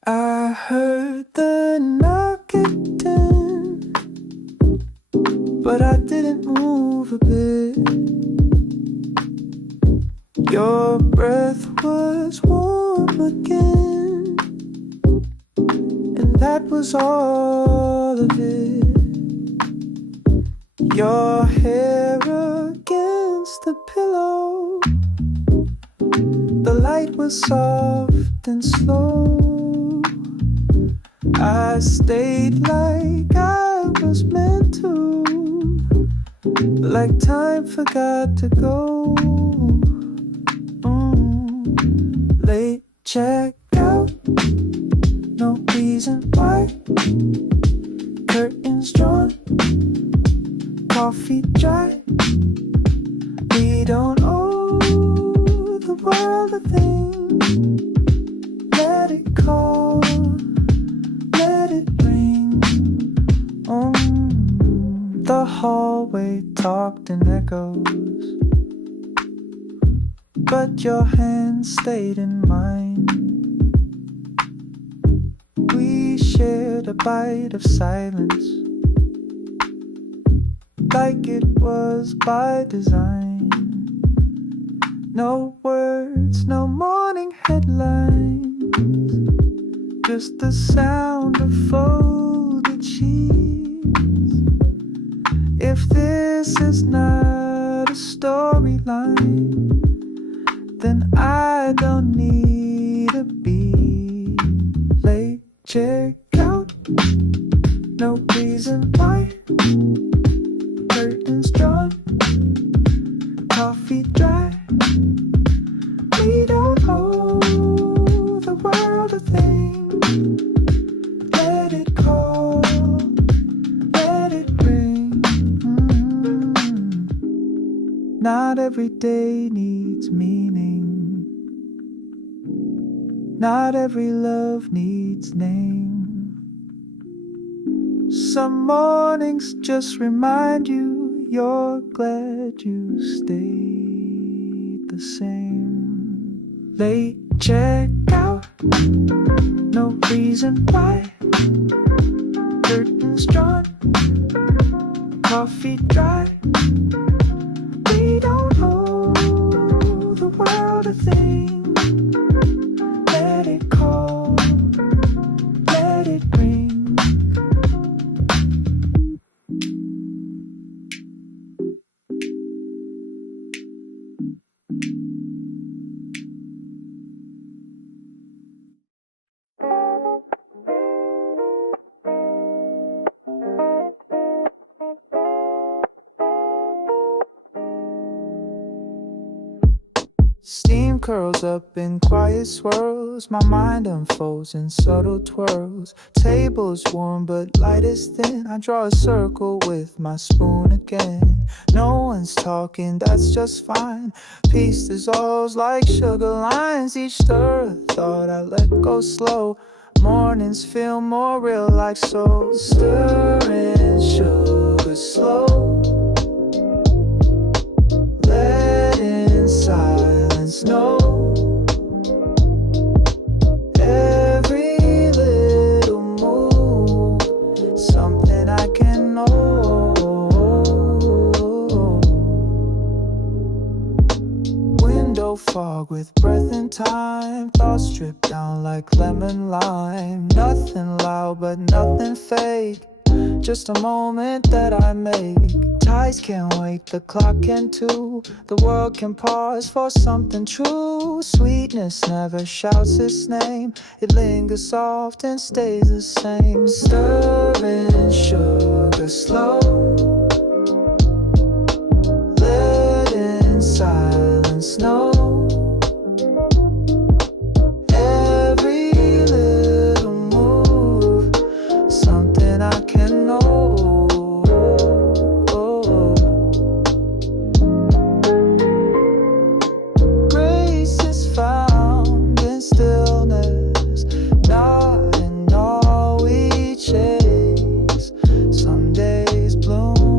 I heard the knock at 10, but I didn't move a bit. Your breath was warm again, and that was all of it. Your hair against the pillow, the light was soft and slow. I stayed like I was meant to, like time forgot to go. Late checkout, no reason why. Curtains drawn, coffee dry. We don't owe the world a thing. Let it call, let it ring. The hallway talked in echoes, but your hand stayed in mine. We shared a bite of silence, like it was by design. No words, no morning headlines, just the sound of folded sheets. If this is not a storyline, then I don't need to be. Late checkout, no reason why. Curtains drawn, coffee dry. We don't owe the world a thing. Let it call, let it ring. Not every day needs meaning. Not every love needs name. Some mornings just remind you you're glad you stayed the same. Late checkout, no reason why. Curtains drawn, coffee dry. We don't owe the world a thing. Let it call, let it ring. Steam curls up in quiet swirls. My mind unfolds in subtle twirls. Tables warm but light is thin. I draw a circle with my spoon again. No one's talking, that's just fine. Peace dissolves like sugar lines. Each stir a thought I let go slow. Mornings feel more real like so. Stirring sugar slow. Let silence know. Every little move, something I can know. Window fog with breath and time. Thoughts drip down like lemon lime. Nothing loud but nothing fake, just a moment that I make. Ties can't wait, the clock can too. The world can pause for something true. Sweetness never shouts its name. It lingers soft and stays the same. Stirring sugar slow. Letting silence know. Every little move, something I can know. Not in all we chase. Some days bloom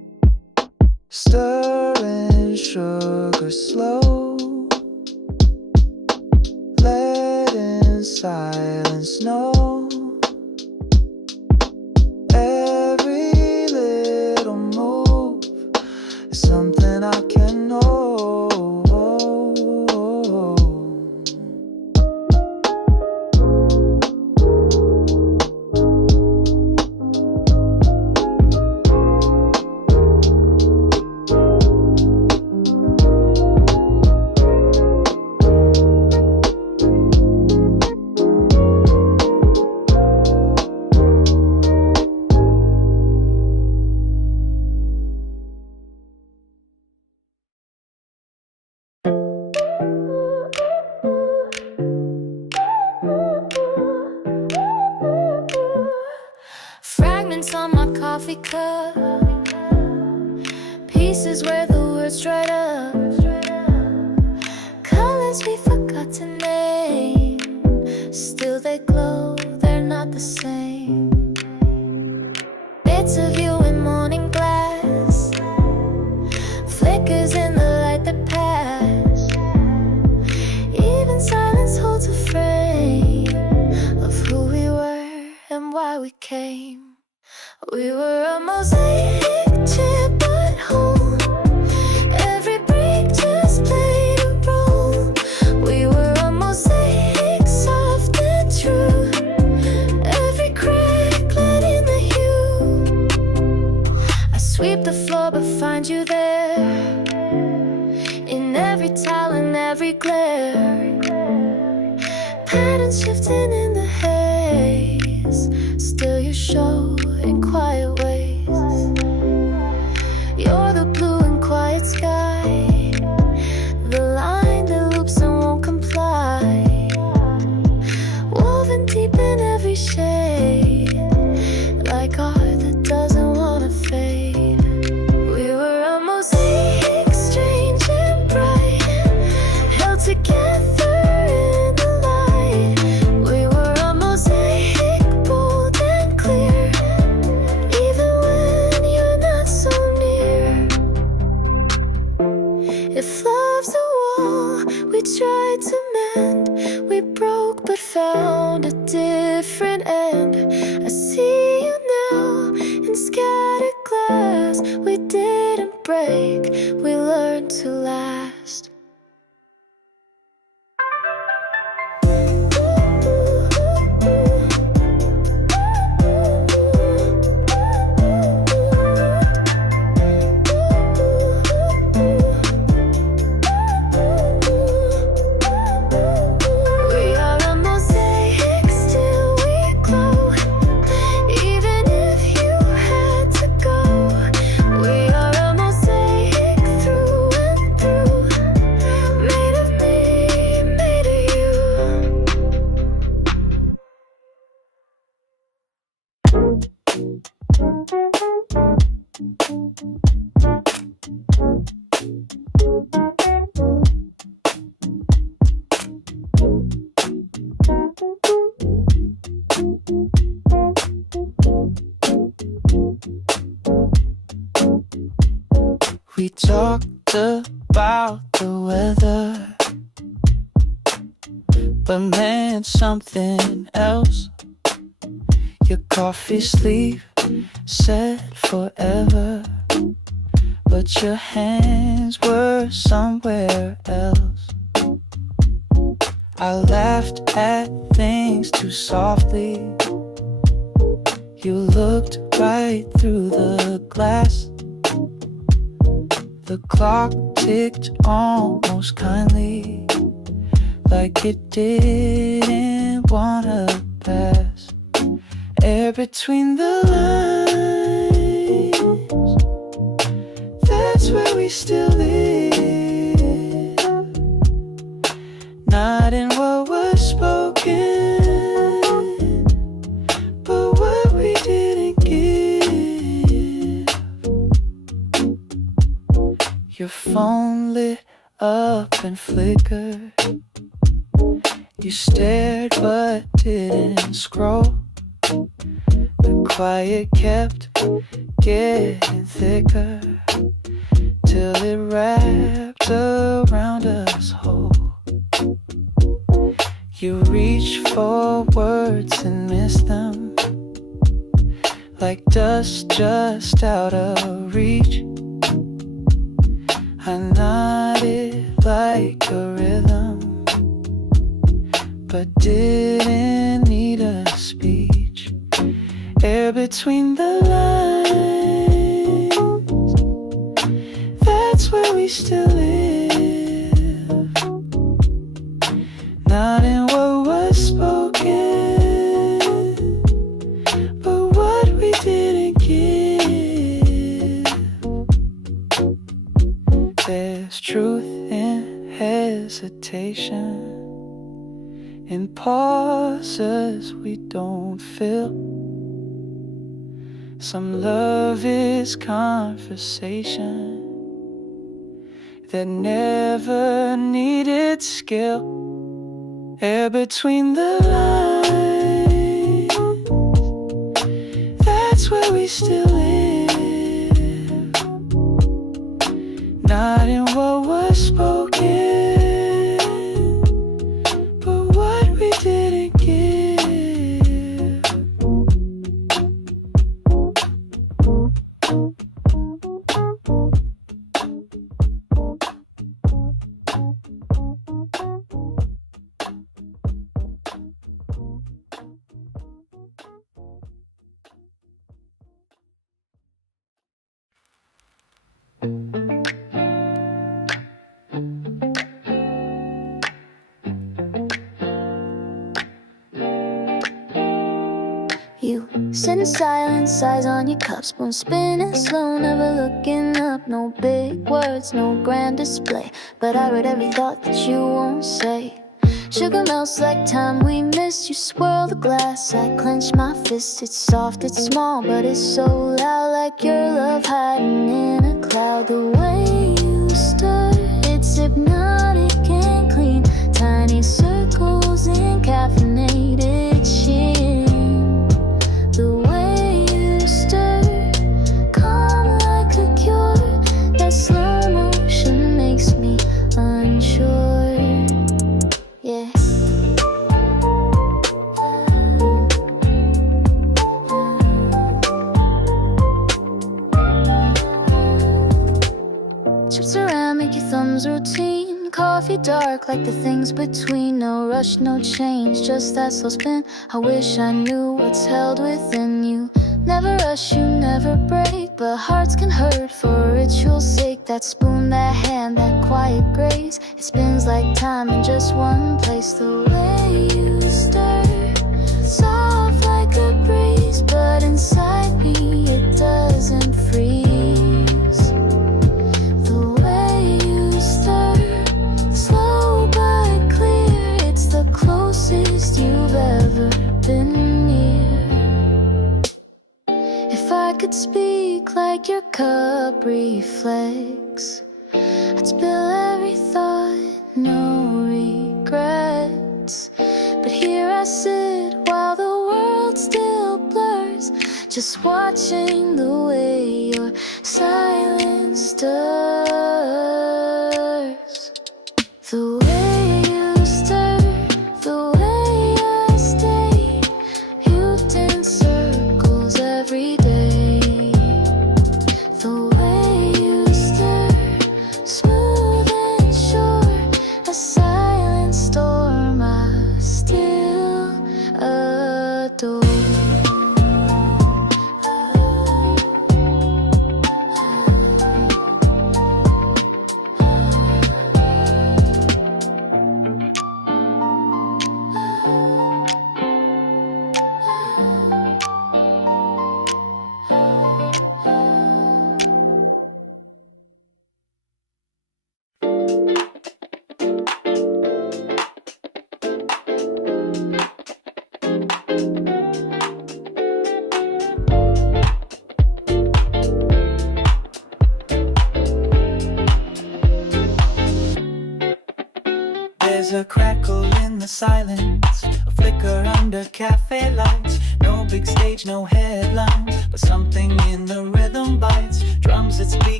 stirring sugar slow, letting silence know. Every little move is something I can know. Fragments on my coffee cup, pieces where the words dried up, colors we forgot to name, still they glow, they're not the same. Bits of you in morning glass, flickers in the light that pass. Even silence holds a frame of who we were and why we came. We were a mosaic chip at home, every break just played a role. We were a mosaic soft and true, every crack let in the hue. I sweep the floor but find you there, in every towel and every glare. Patterns shifting in the haze, still you show in quiet ways. You're the blue and quiet sky, the line that loops and won't comply, woven deep in every shade, like art that doesn't wanna fade. We were a mosaic, strange and bright, held together in the light. We were a mosaic, bold and clear, even when you're not so near. If love's a wall we tried to mend, we broke but found a different end. I see you now in scattered glass, we didn't break, we learned to last. We are a mosaic, still we glow, even if you had to go. We are a mosaic through and through, made of me, made of you. We talked about the weather, but meant something else. Your coffee sleeve said forever, but your hands were somewhere else. I laughed at things too softly. You looked right through the glass. The clock ticked almost kindly, like it didn't wanna pass. Air between the lines, that's where we still live. Not in what was spoken, but what we didn't give. Your phone lit up and flickered. You stared but didn't scroll. The quiet kept getting thicker. till it wrapped around us whole. You reach for words and miss them, like dust just out of reach. I nodded like a rhythm, but didn't need a speech. Air between the lines, that's where we still live. Not in what was spoken, but what we didn't give. There's truth in hesitation, in pauses we don't fill. Some love is conversation that never needed skill. Air between the lines, that's where we still live. Not in what was spoken, but what we didn't give. You sit in silence, eyes on your cup, spoon spinning slow, never looking up. No big words, no grand display, but I read every thought that you won't say. Sugar melts like time we missed. You swirl the glass, I clench my fist. It's soft, it's small, but it's so loud, like your love hiding in a cloud. The way you stir, it's hypnotic and clean. Tiny circles in caffeinated sheen. The way you stir, calm like a cure. That slow motion makes me unsure. Yeah. Chip ceramic, your thumbs routine. Coffee dark like the things between. No rush, no change, just that slow spin. I wish I knew what's held within you. Never rush, you never break, but hearts can hurt for ritual's sake. That spoon, that hand, that quiet grace, it spins like time in just one place. The way you stir, soft like a breeze, but inside me it doesn't freeze. The way you stir, slow but clear, it's the closest you've ever been near. If I could speak like your cup reflects, I'd spill every thought, no regrets. But here I sit while the world still blurs, just watching the way your silence stirs. The way you stir, the way I stay, you dance circles every day. The way you stir, smooth and sure, a silent storm I still adore. There's a crackle in the silence, a flicker under cafe lights. No big stage, no headlines, but something in the rhythm bites. Drums that speak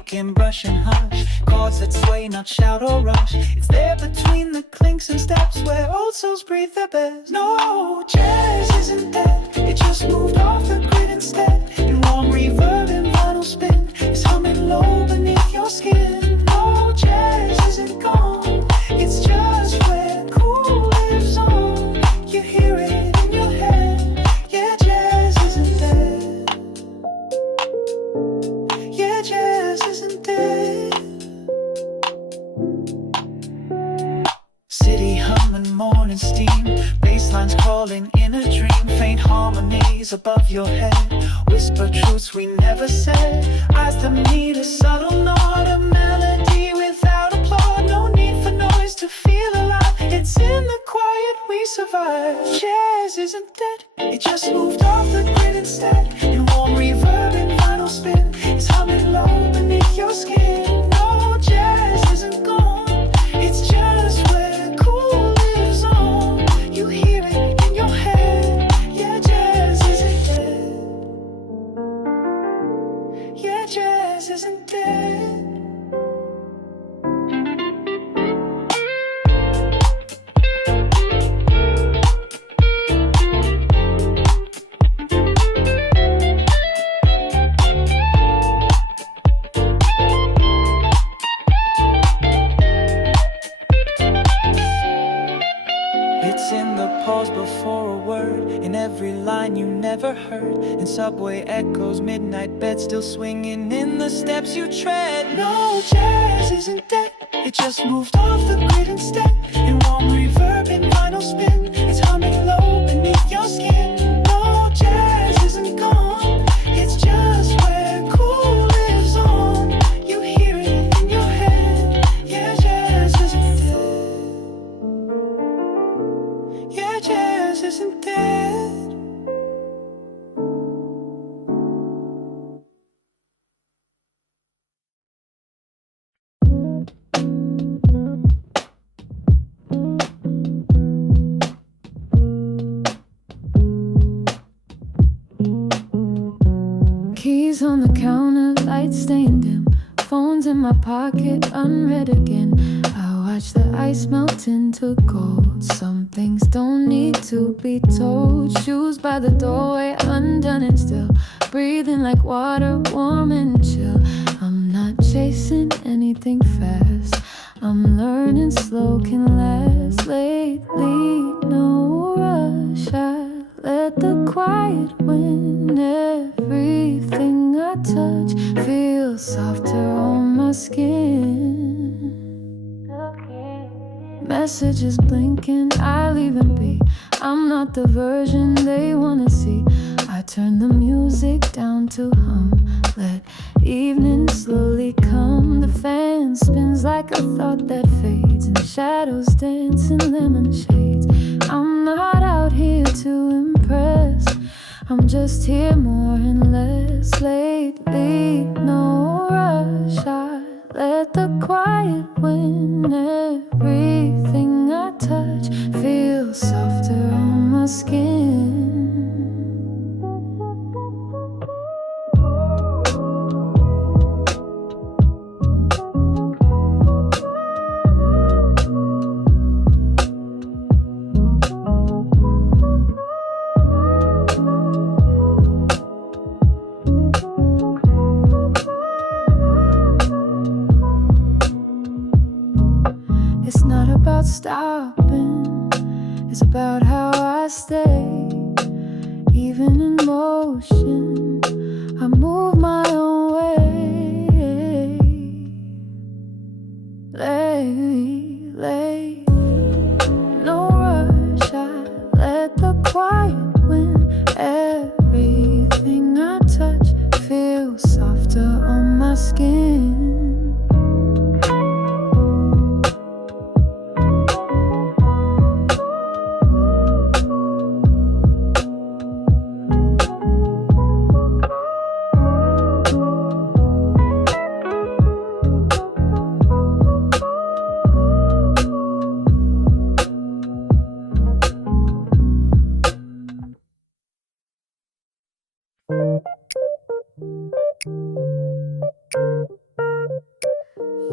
can brush and hush. Chords that sway, not shout or rush. It's there between the clinks and steps where old souls breathe their best. No, jazz isn't dead. It just moved off the grid instead. In warm reverb and vinyl spin, it's humming low beneath your skin. No, jazz isn't gone. It's just where cool lives on. You hear it in your head. Yeah, jazz isn't dead. Yeah, jazz isn't dead. City humming, morning steam. Basslines crawling in a dream. Faint harmonies above your head. Whisper truths we never said. Eyes that need a subtle nod. A melody without applaud. No need for noise to feel alive. It's in the quiet we survive. Jazz isn't dead. It just moved off the grid instead. In warm reverb and vinyl spin, it's humming low beneath your skin. No, jazz isn't gone. It's just where cool lives on. You hear it in your head. Yeah, jazz isn't dead. Yeah, jazz isn't dead. It's in the pause before a word, in every line you never heard, in subway echoes, midnight bed still swinging in the steps you tread. No, jazz isn't dead. It just moved off the grid instead. In warm reverb and vinyl spin, it's humming low beneath your skin. No, jazz isn't gone. It's just where cool lives on. You hear it in your head. Yeah, jazz isn't dead. Yeah, jazz isn't dead. Keys on the counter, lights staying dim. Phones in my pocket, unread again. I watch the ice melt into gold. Some things don't need to be told. Shoes by the doorway, undone and still. Breathing like water, warm and chill. I'm not chasing anything fast. I'm learning slow can last. Lately, no rush. I let the quiet win. Everything I touch feels softer on my skin. Messages blinking, I leave and be. I'm not the version they wanna see. I turn the music down to hum. Let evening slowly come. The fan spins like a thought that fades, and shadows dance in lemon shades. I'm not out here to impress. I'm just here more and less. Lately, no rush. I let the quiet win. Everything I touch feels softer on my skin. It's not about stopping, it's about how I stay. Even in motion, I move my own way. Late, no rush. I let the quiet win. Everything I touch feels softer on my skin.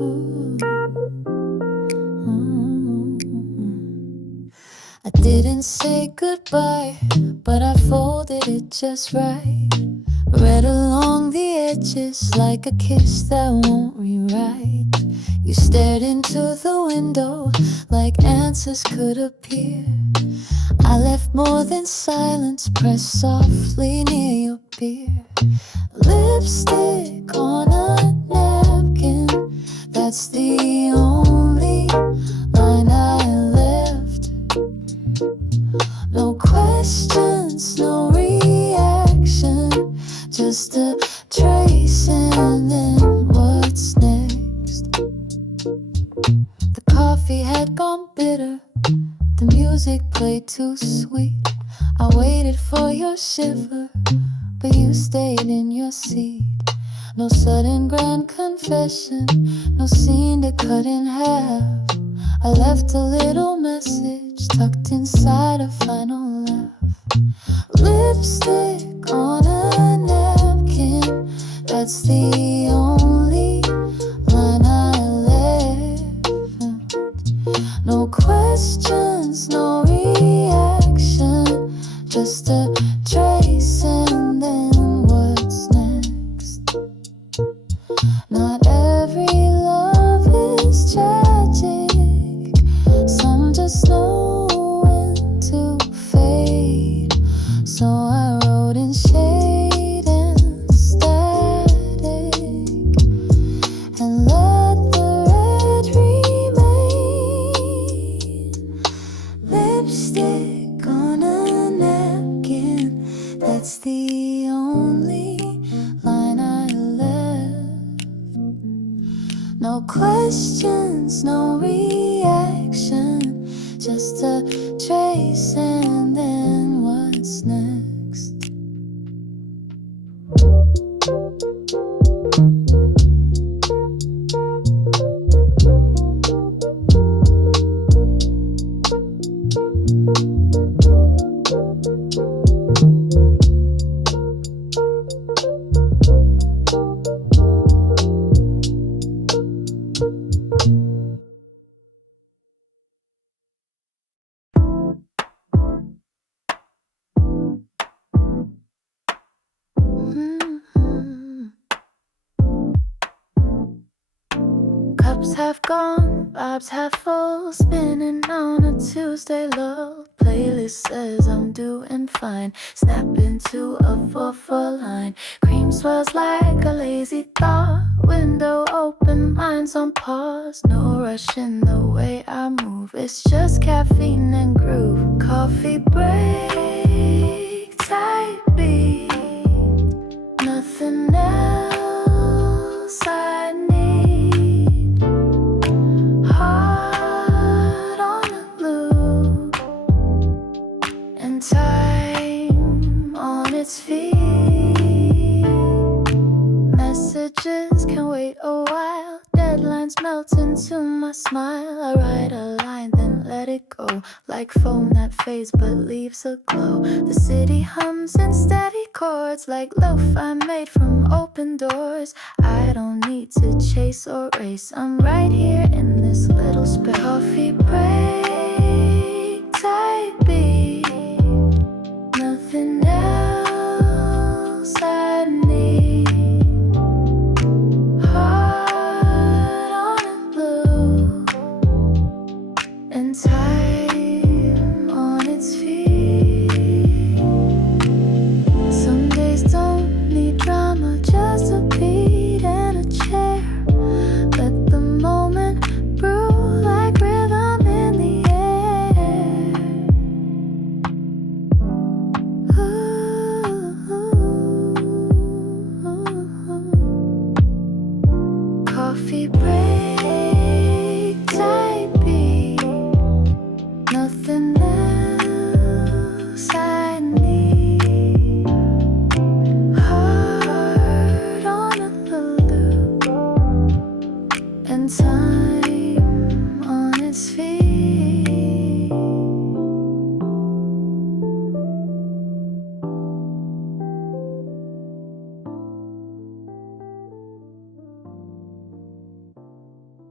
I didn't say goodbye, but I folded it just right. Read along the edges like a kiss that won't rewrite. You stared into the window like answers could appear. I left more than silence pressed softly near your beer. Lipstick on a napkin, that's the only line I left. No questions, no reaction, just a trace and then what's next? The coffee had gone bitter, the music played too sweet. I waited for your shiver, but you stayed in your seat. No sudden grand confession, no scene to cut in half. I left a little message tucked inside a final laugh. Lipstick on a napkin, that's the only line I left. No questions, no reaction, just a trace and then what's next? Not every love is tragic, some just know when to fade. So I wrote in shade and static and let the red remain. Lipstick on a napkin, that's the only line I left. No questions, no reaction, just a trace and then what's next? Cups have gone, vibes have full, spinning on a Tuesday lull. Playlist says I'm doing fine, snap into a 4/4 line. Cream swirls like a lazy thought, window open, mind's on pause. No rush in the way I move, it's just caffeine and groove. Coffee break, tight beat, nothing else I need. Heart on a loop and time on its feet. Messages can wait a while, deadlines melt into my smile. I write a line then let it go, like foam that fades but leaves a glow. The city hums in steady chords, like lo-fi made from open doors. I don't need to chase or race, I'm right here in this little space. Coffee break, tight beat, nothing else I need. Heart on a loop and time on its feet. Some days don't need drama, just a beat and a chair. Let the moment brew like rhythm in the air. Coffee break, tight beat, nothing else I need. Heart on a loop and time on its feet.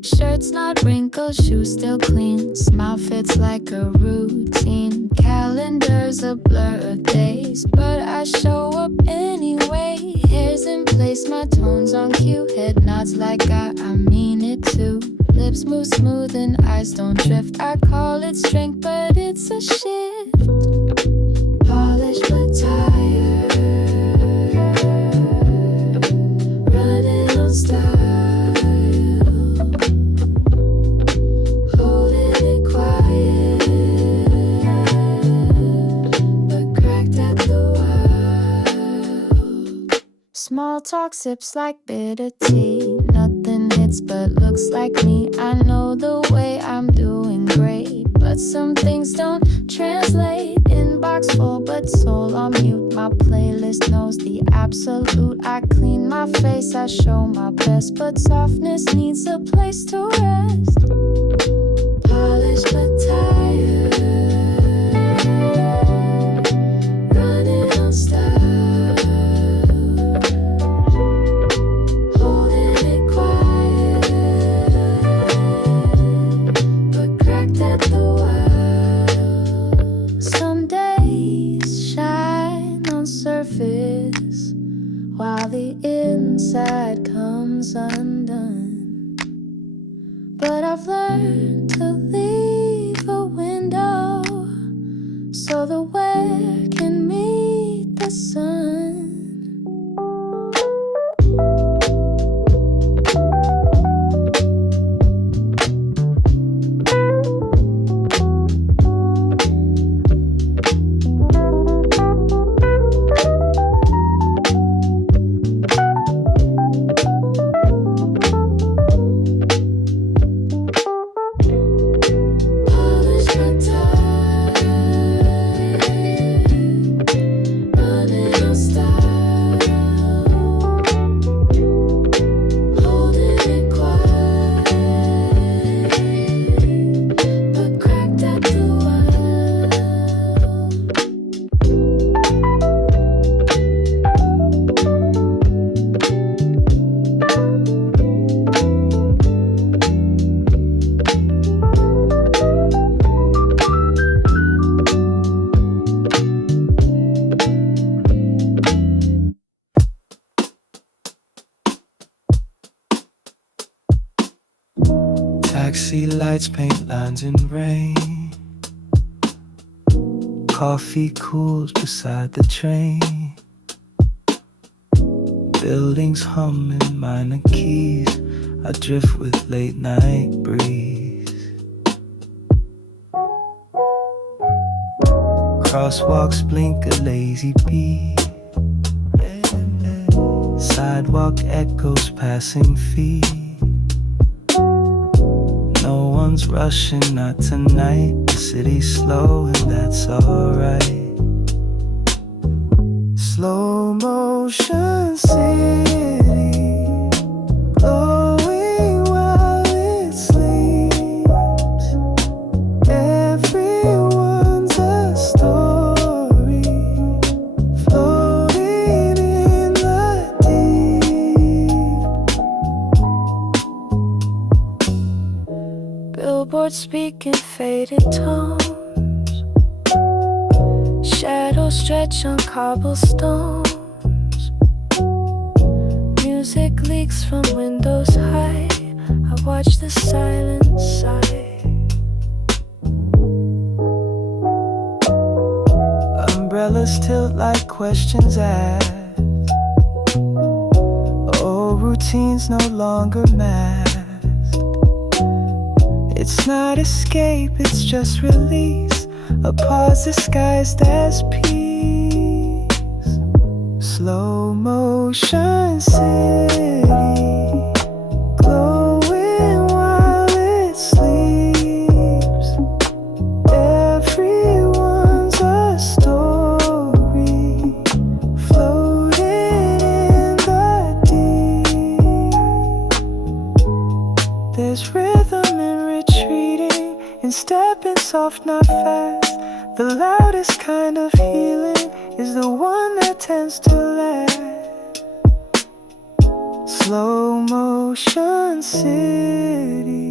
Shirt's not wrinkled, shoes still clean. Smile fits like a routine. Calendar's a blur of days, but I show up anyway. Hair's in place, my tone's on cue. Head nods like I mean it too. Lips move smooth and eyes don't drift. I call it strength, but it's a shift. Polished but tired, running on style, holding it quiet, but cracked at the wild. Small talk sips like bitter tea. Nothing hits but looks like me. I know the way I'm doing great, but some things don't translate. Inbox full but soul on mute. My playlist knows the absolute. I clean my face, I show my best, but softness needs a place to rest. Polished but tired, running on style, holding it quiet, but cracked at the wild. Some days shine on surface while the inside comes undone. But I've learned to leave a window so the wear can meet the sun. Polished but tired, running on style, holding it quiet, but cracked at the wild. Taxi lights paint lines in rain. Coffee cools beside the train. Buildings humming minor keys. I drift with late night breeze. Crosswalks blink a lazy beat. Sidewalk echoes passing feet. No one's rushing, not tonight. The city's slow and that's alright. Slow motion city, glowing while it sleeps. Everyone's a story, floating in the deep. Billboards speaking faded tones. Shadows stretch on cobblestones. Music leaks from windows high. I watch the silence sigh. Umbrellas tilt like questions asked. Oh, routines no longer masked. It's not escape, it's just release. A pause disguised as peace. Slow motion city, glowing while it sleeps. Everyone's a story, floating in the deep. There's rhythm in retreating, in stepping soft, not fast. The loudest kind of healing is the one that tends to last. Slow motion city.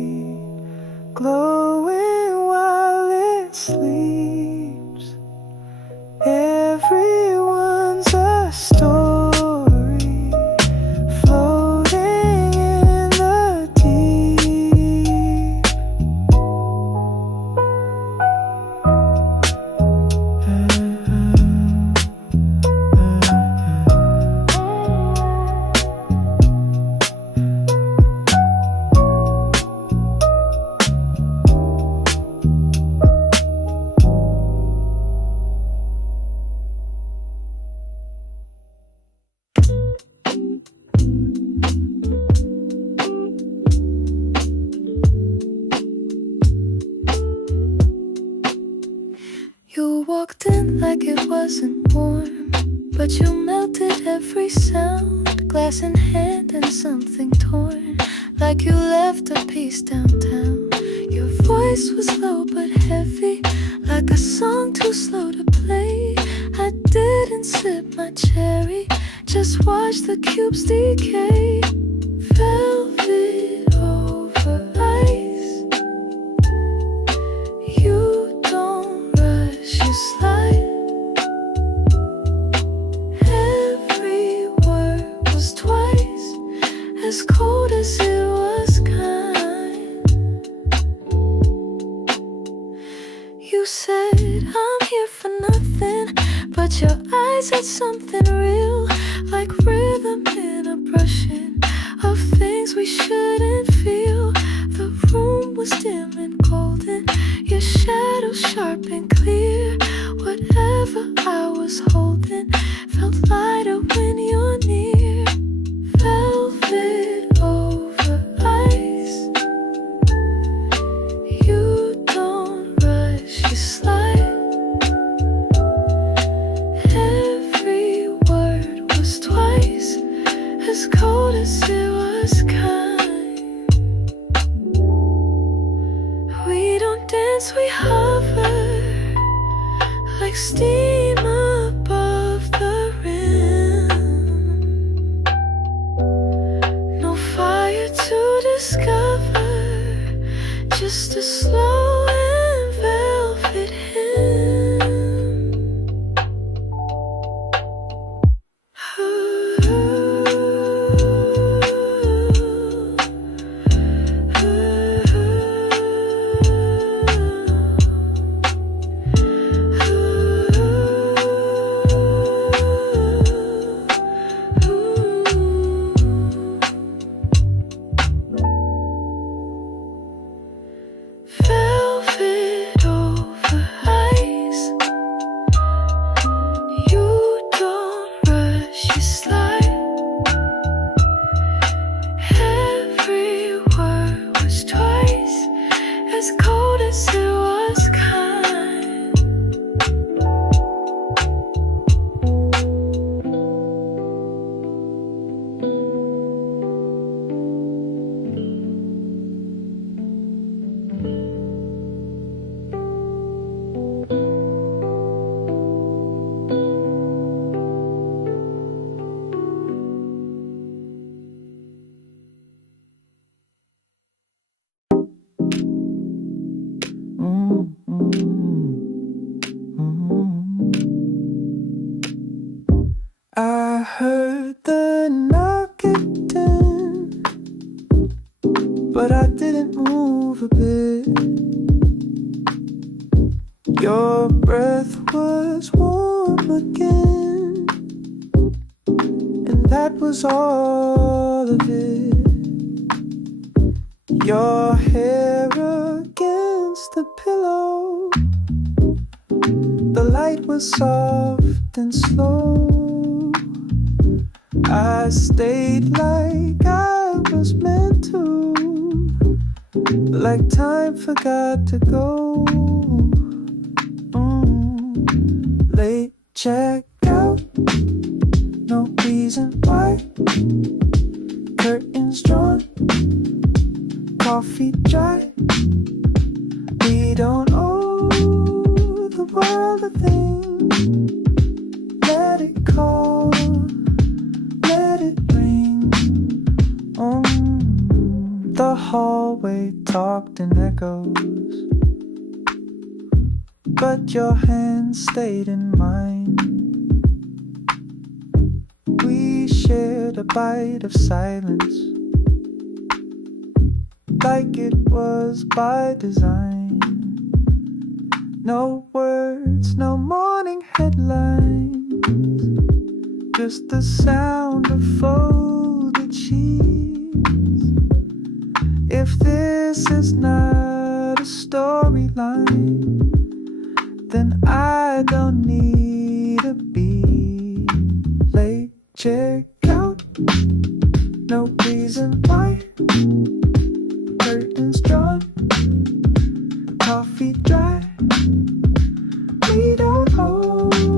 like it wasn't warm, but you melted every sound, glass in hand and something torn, like you left a piece downtown. Your voice was low but heavy, like a song too slow to play. I didn't sip my cherry, just watch the cubes decay. Velvet over ice, you don't rush, you slide. Every word was twice as cold as it was kind. You said I'm here for nothing, but your eyes had something real, like rhythm in a brushing of things we shouldn't feel. The room was dim and golden, your shadow sharp and clear. Whatever I was holding felt lighter when you're near. Velvet over ice, you don't rush, you slide. Every word was twice as cold as it was kind. We don't dance, we hover, like steam above the rim. No fire to discover, just a slow and velvet hymn. Velvet over ice, you don't rush, you slide. Every word was twice as cold as it was kind. I heard the knock again, but I didn't move a bit. Your breath was warm again, and that was all of it. Your hair against the pillow, the light was soft and slow. I stayed like I was meant to, like time forgot to go. Late check out, no reason why. Curtains drawn, coffee dry. We don't owe the world a thing. Let it call, let it ring. The hallway talked in echoes, but your hand stayed in mine. We shared a bite of silence, like it was by design. No words, no morning headlines, just the sound of folded sheets. If this is not a storyline, then I don't need a beat. Late check out, no reason why. Curtains drawn, coffee dry. We don't owe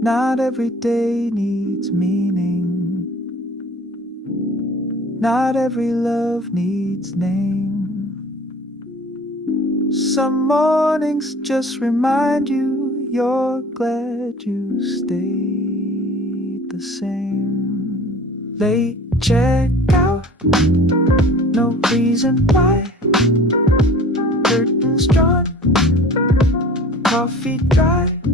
Not every day needs meaning. Not every love needs name. Some mornings just remind you you're glad you stayed the same. Late checkout, no reason why. Curtains drawn, coffee dry.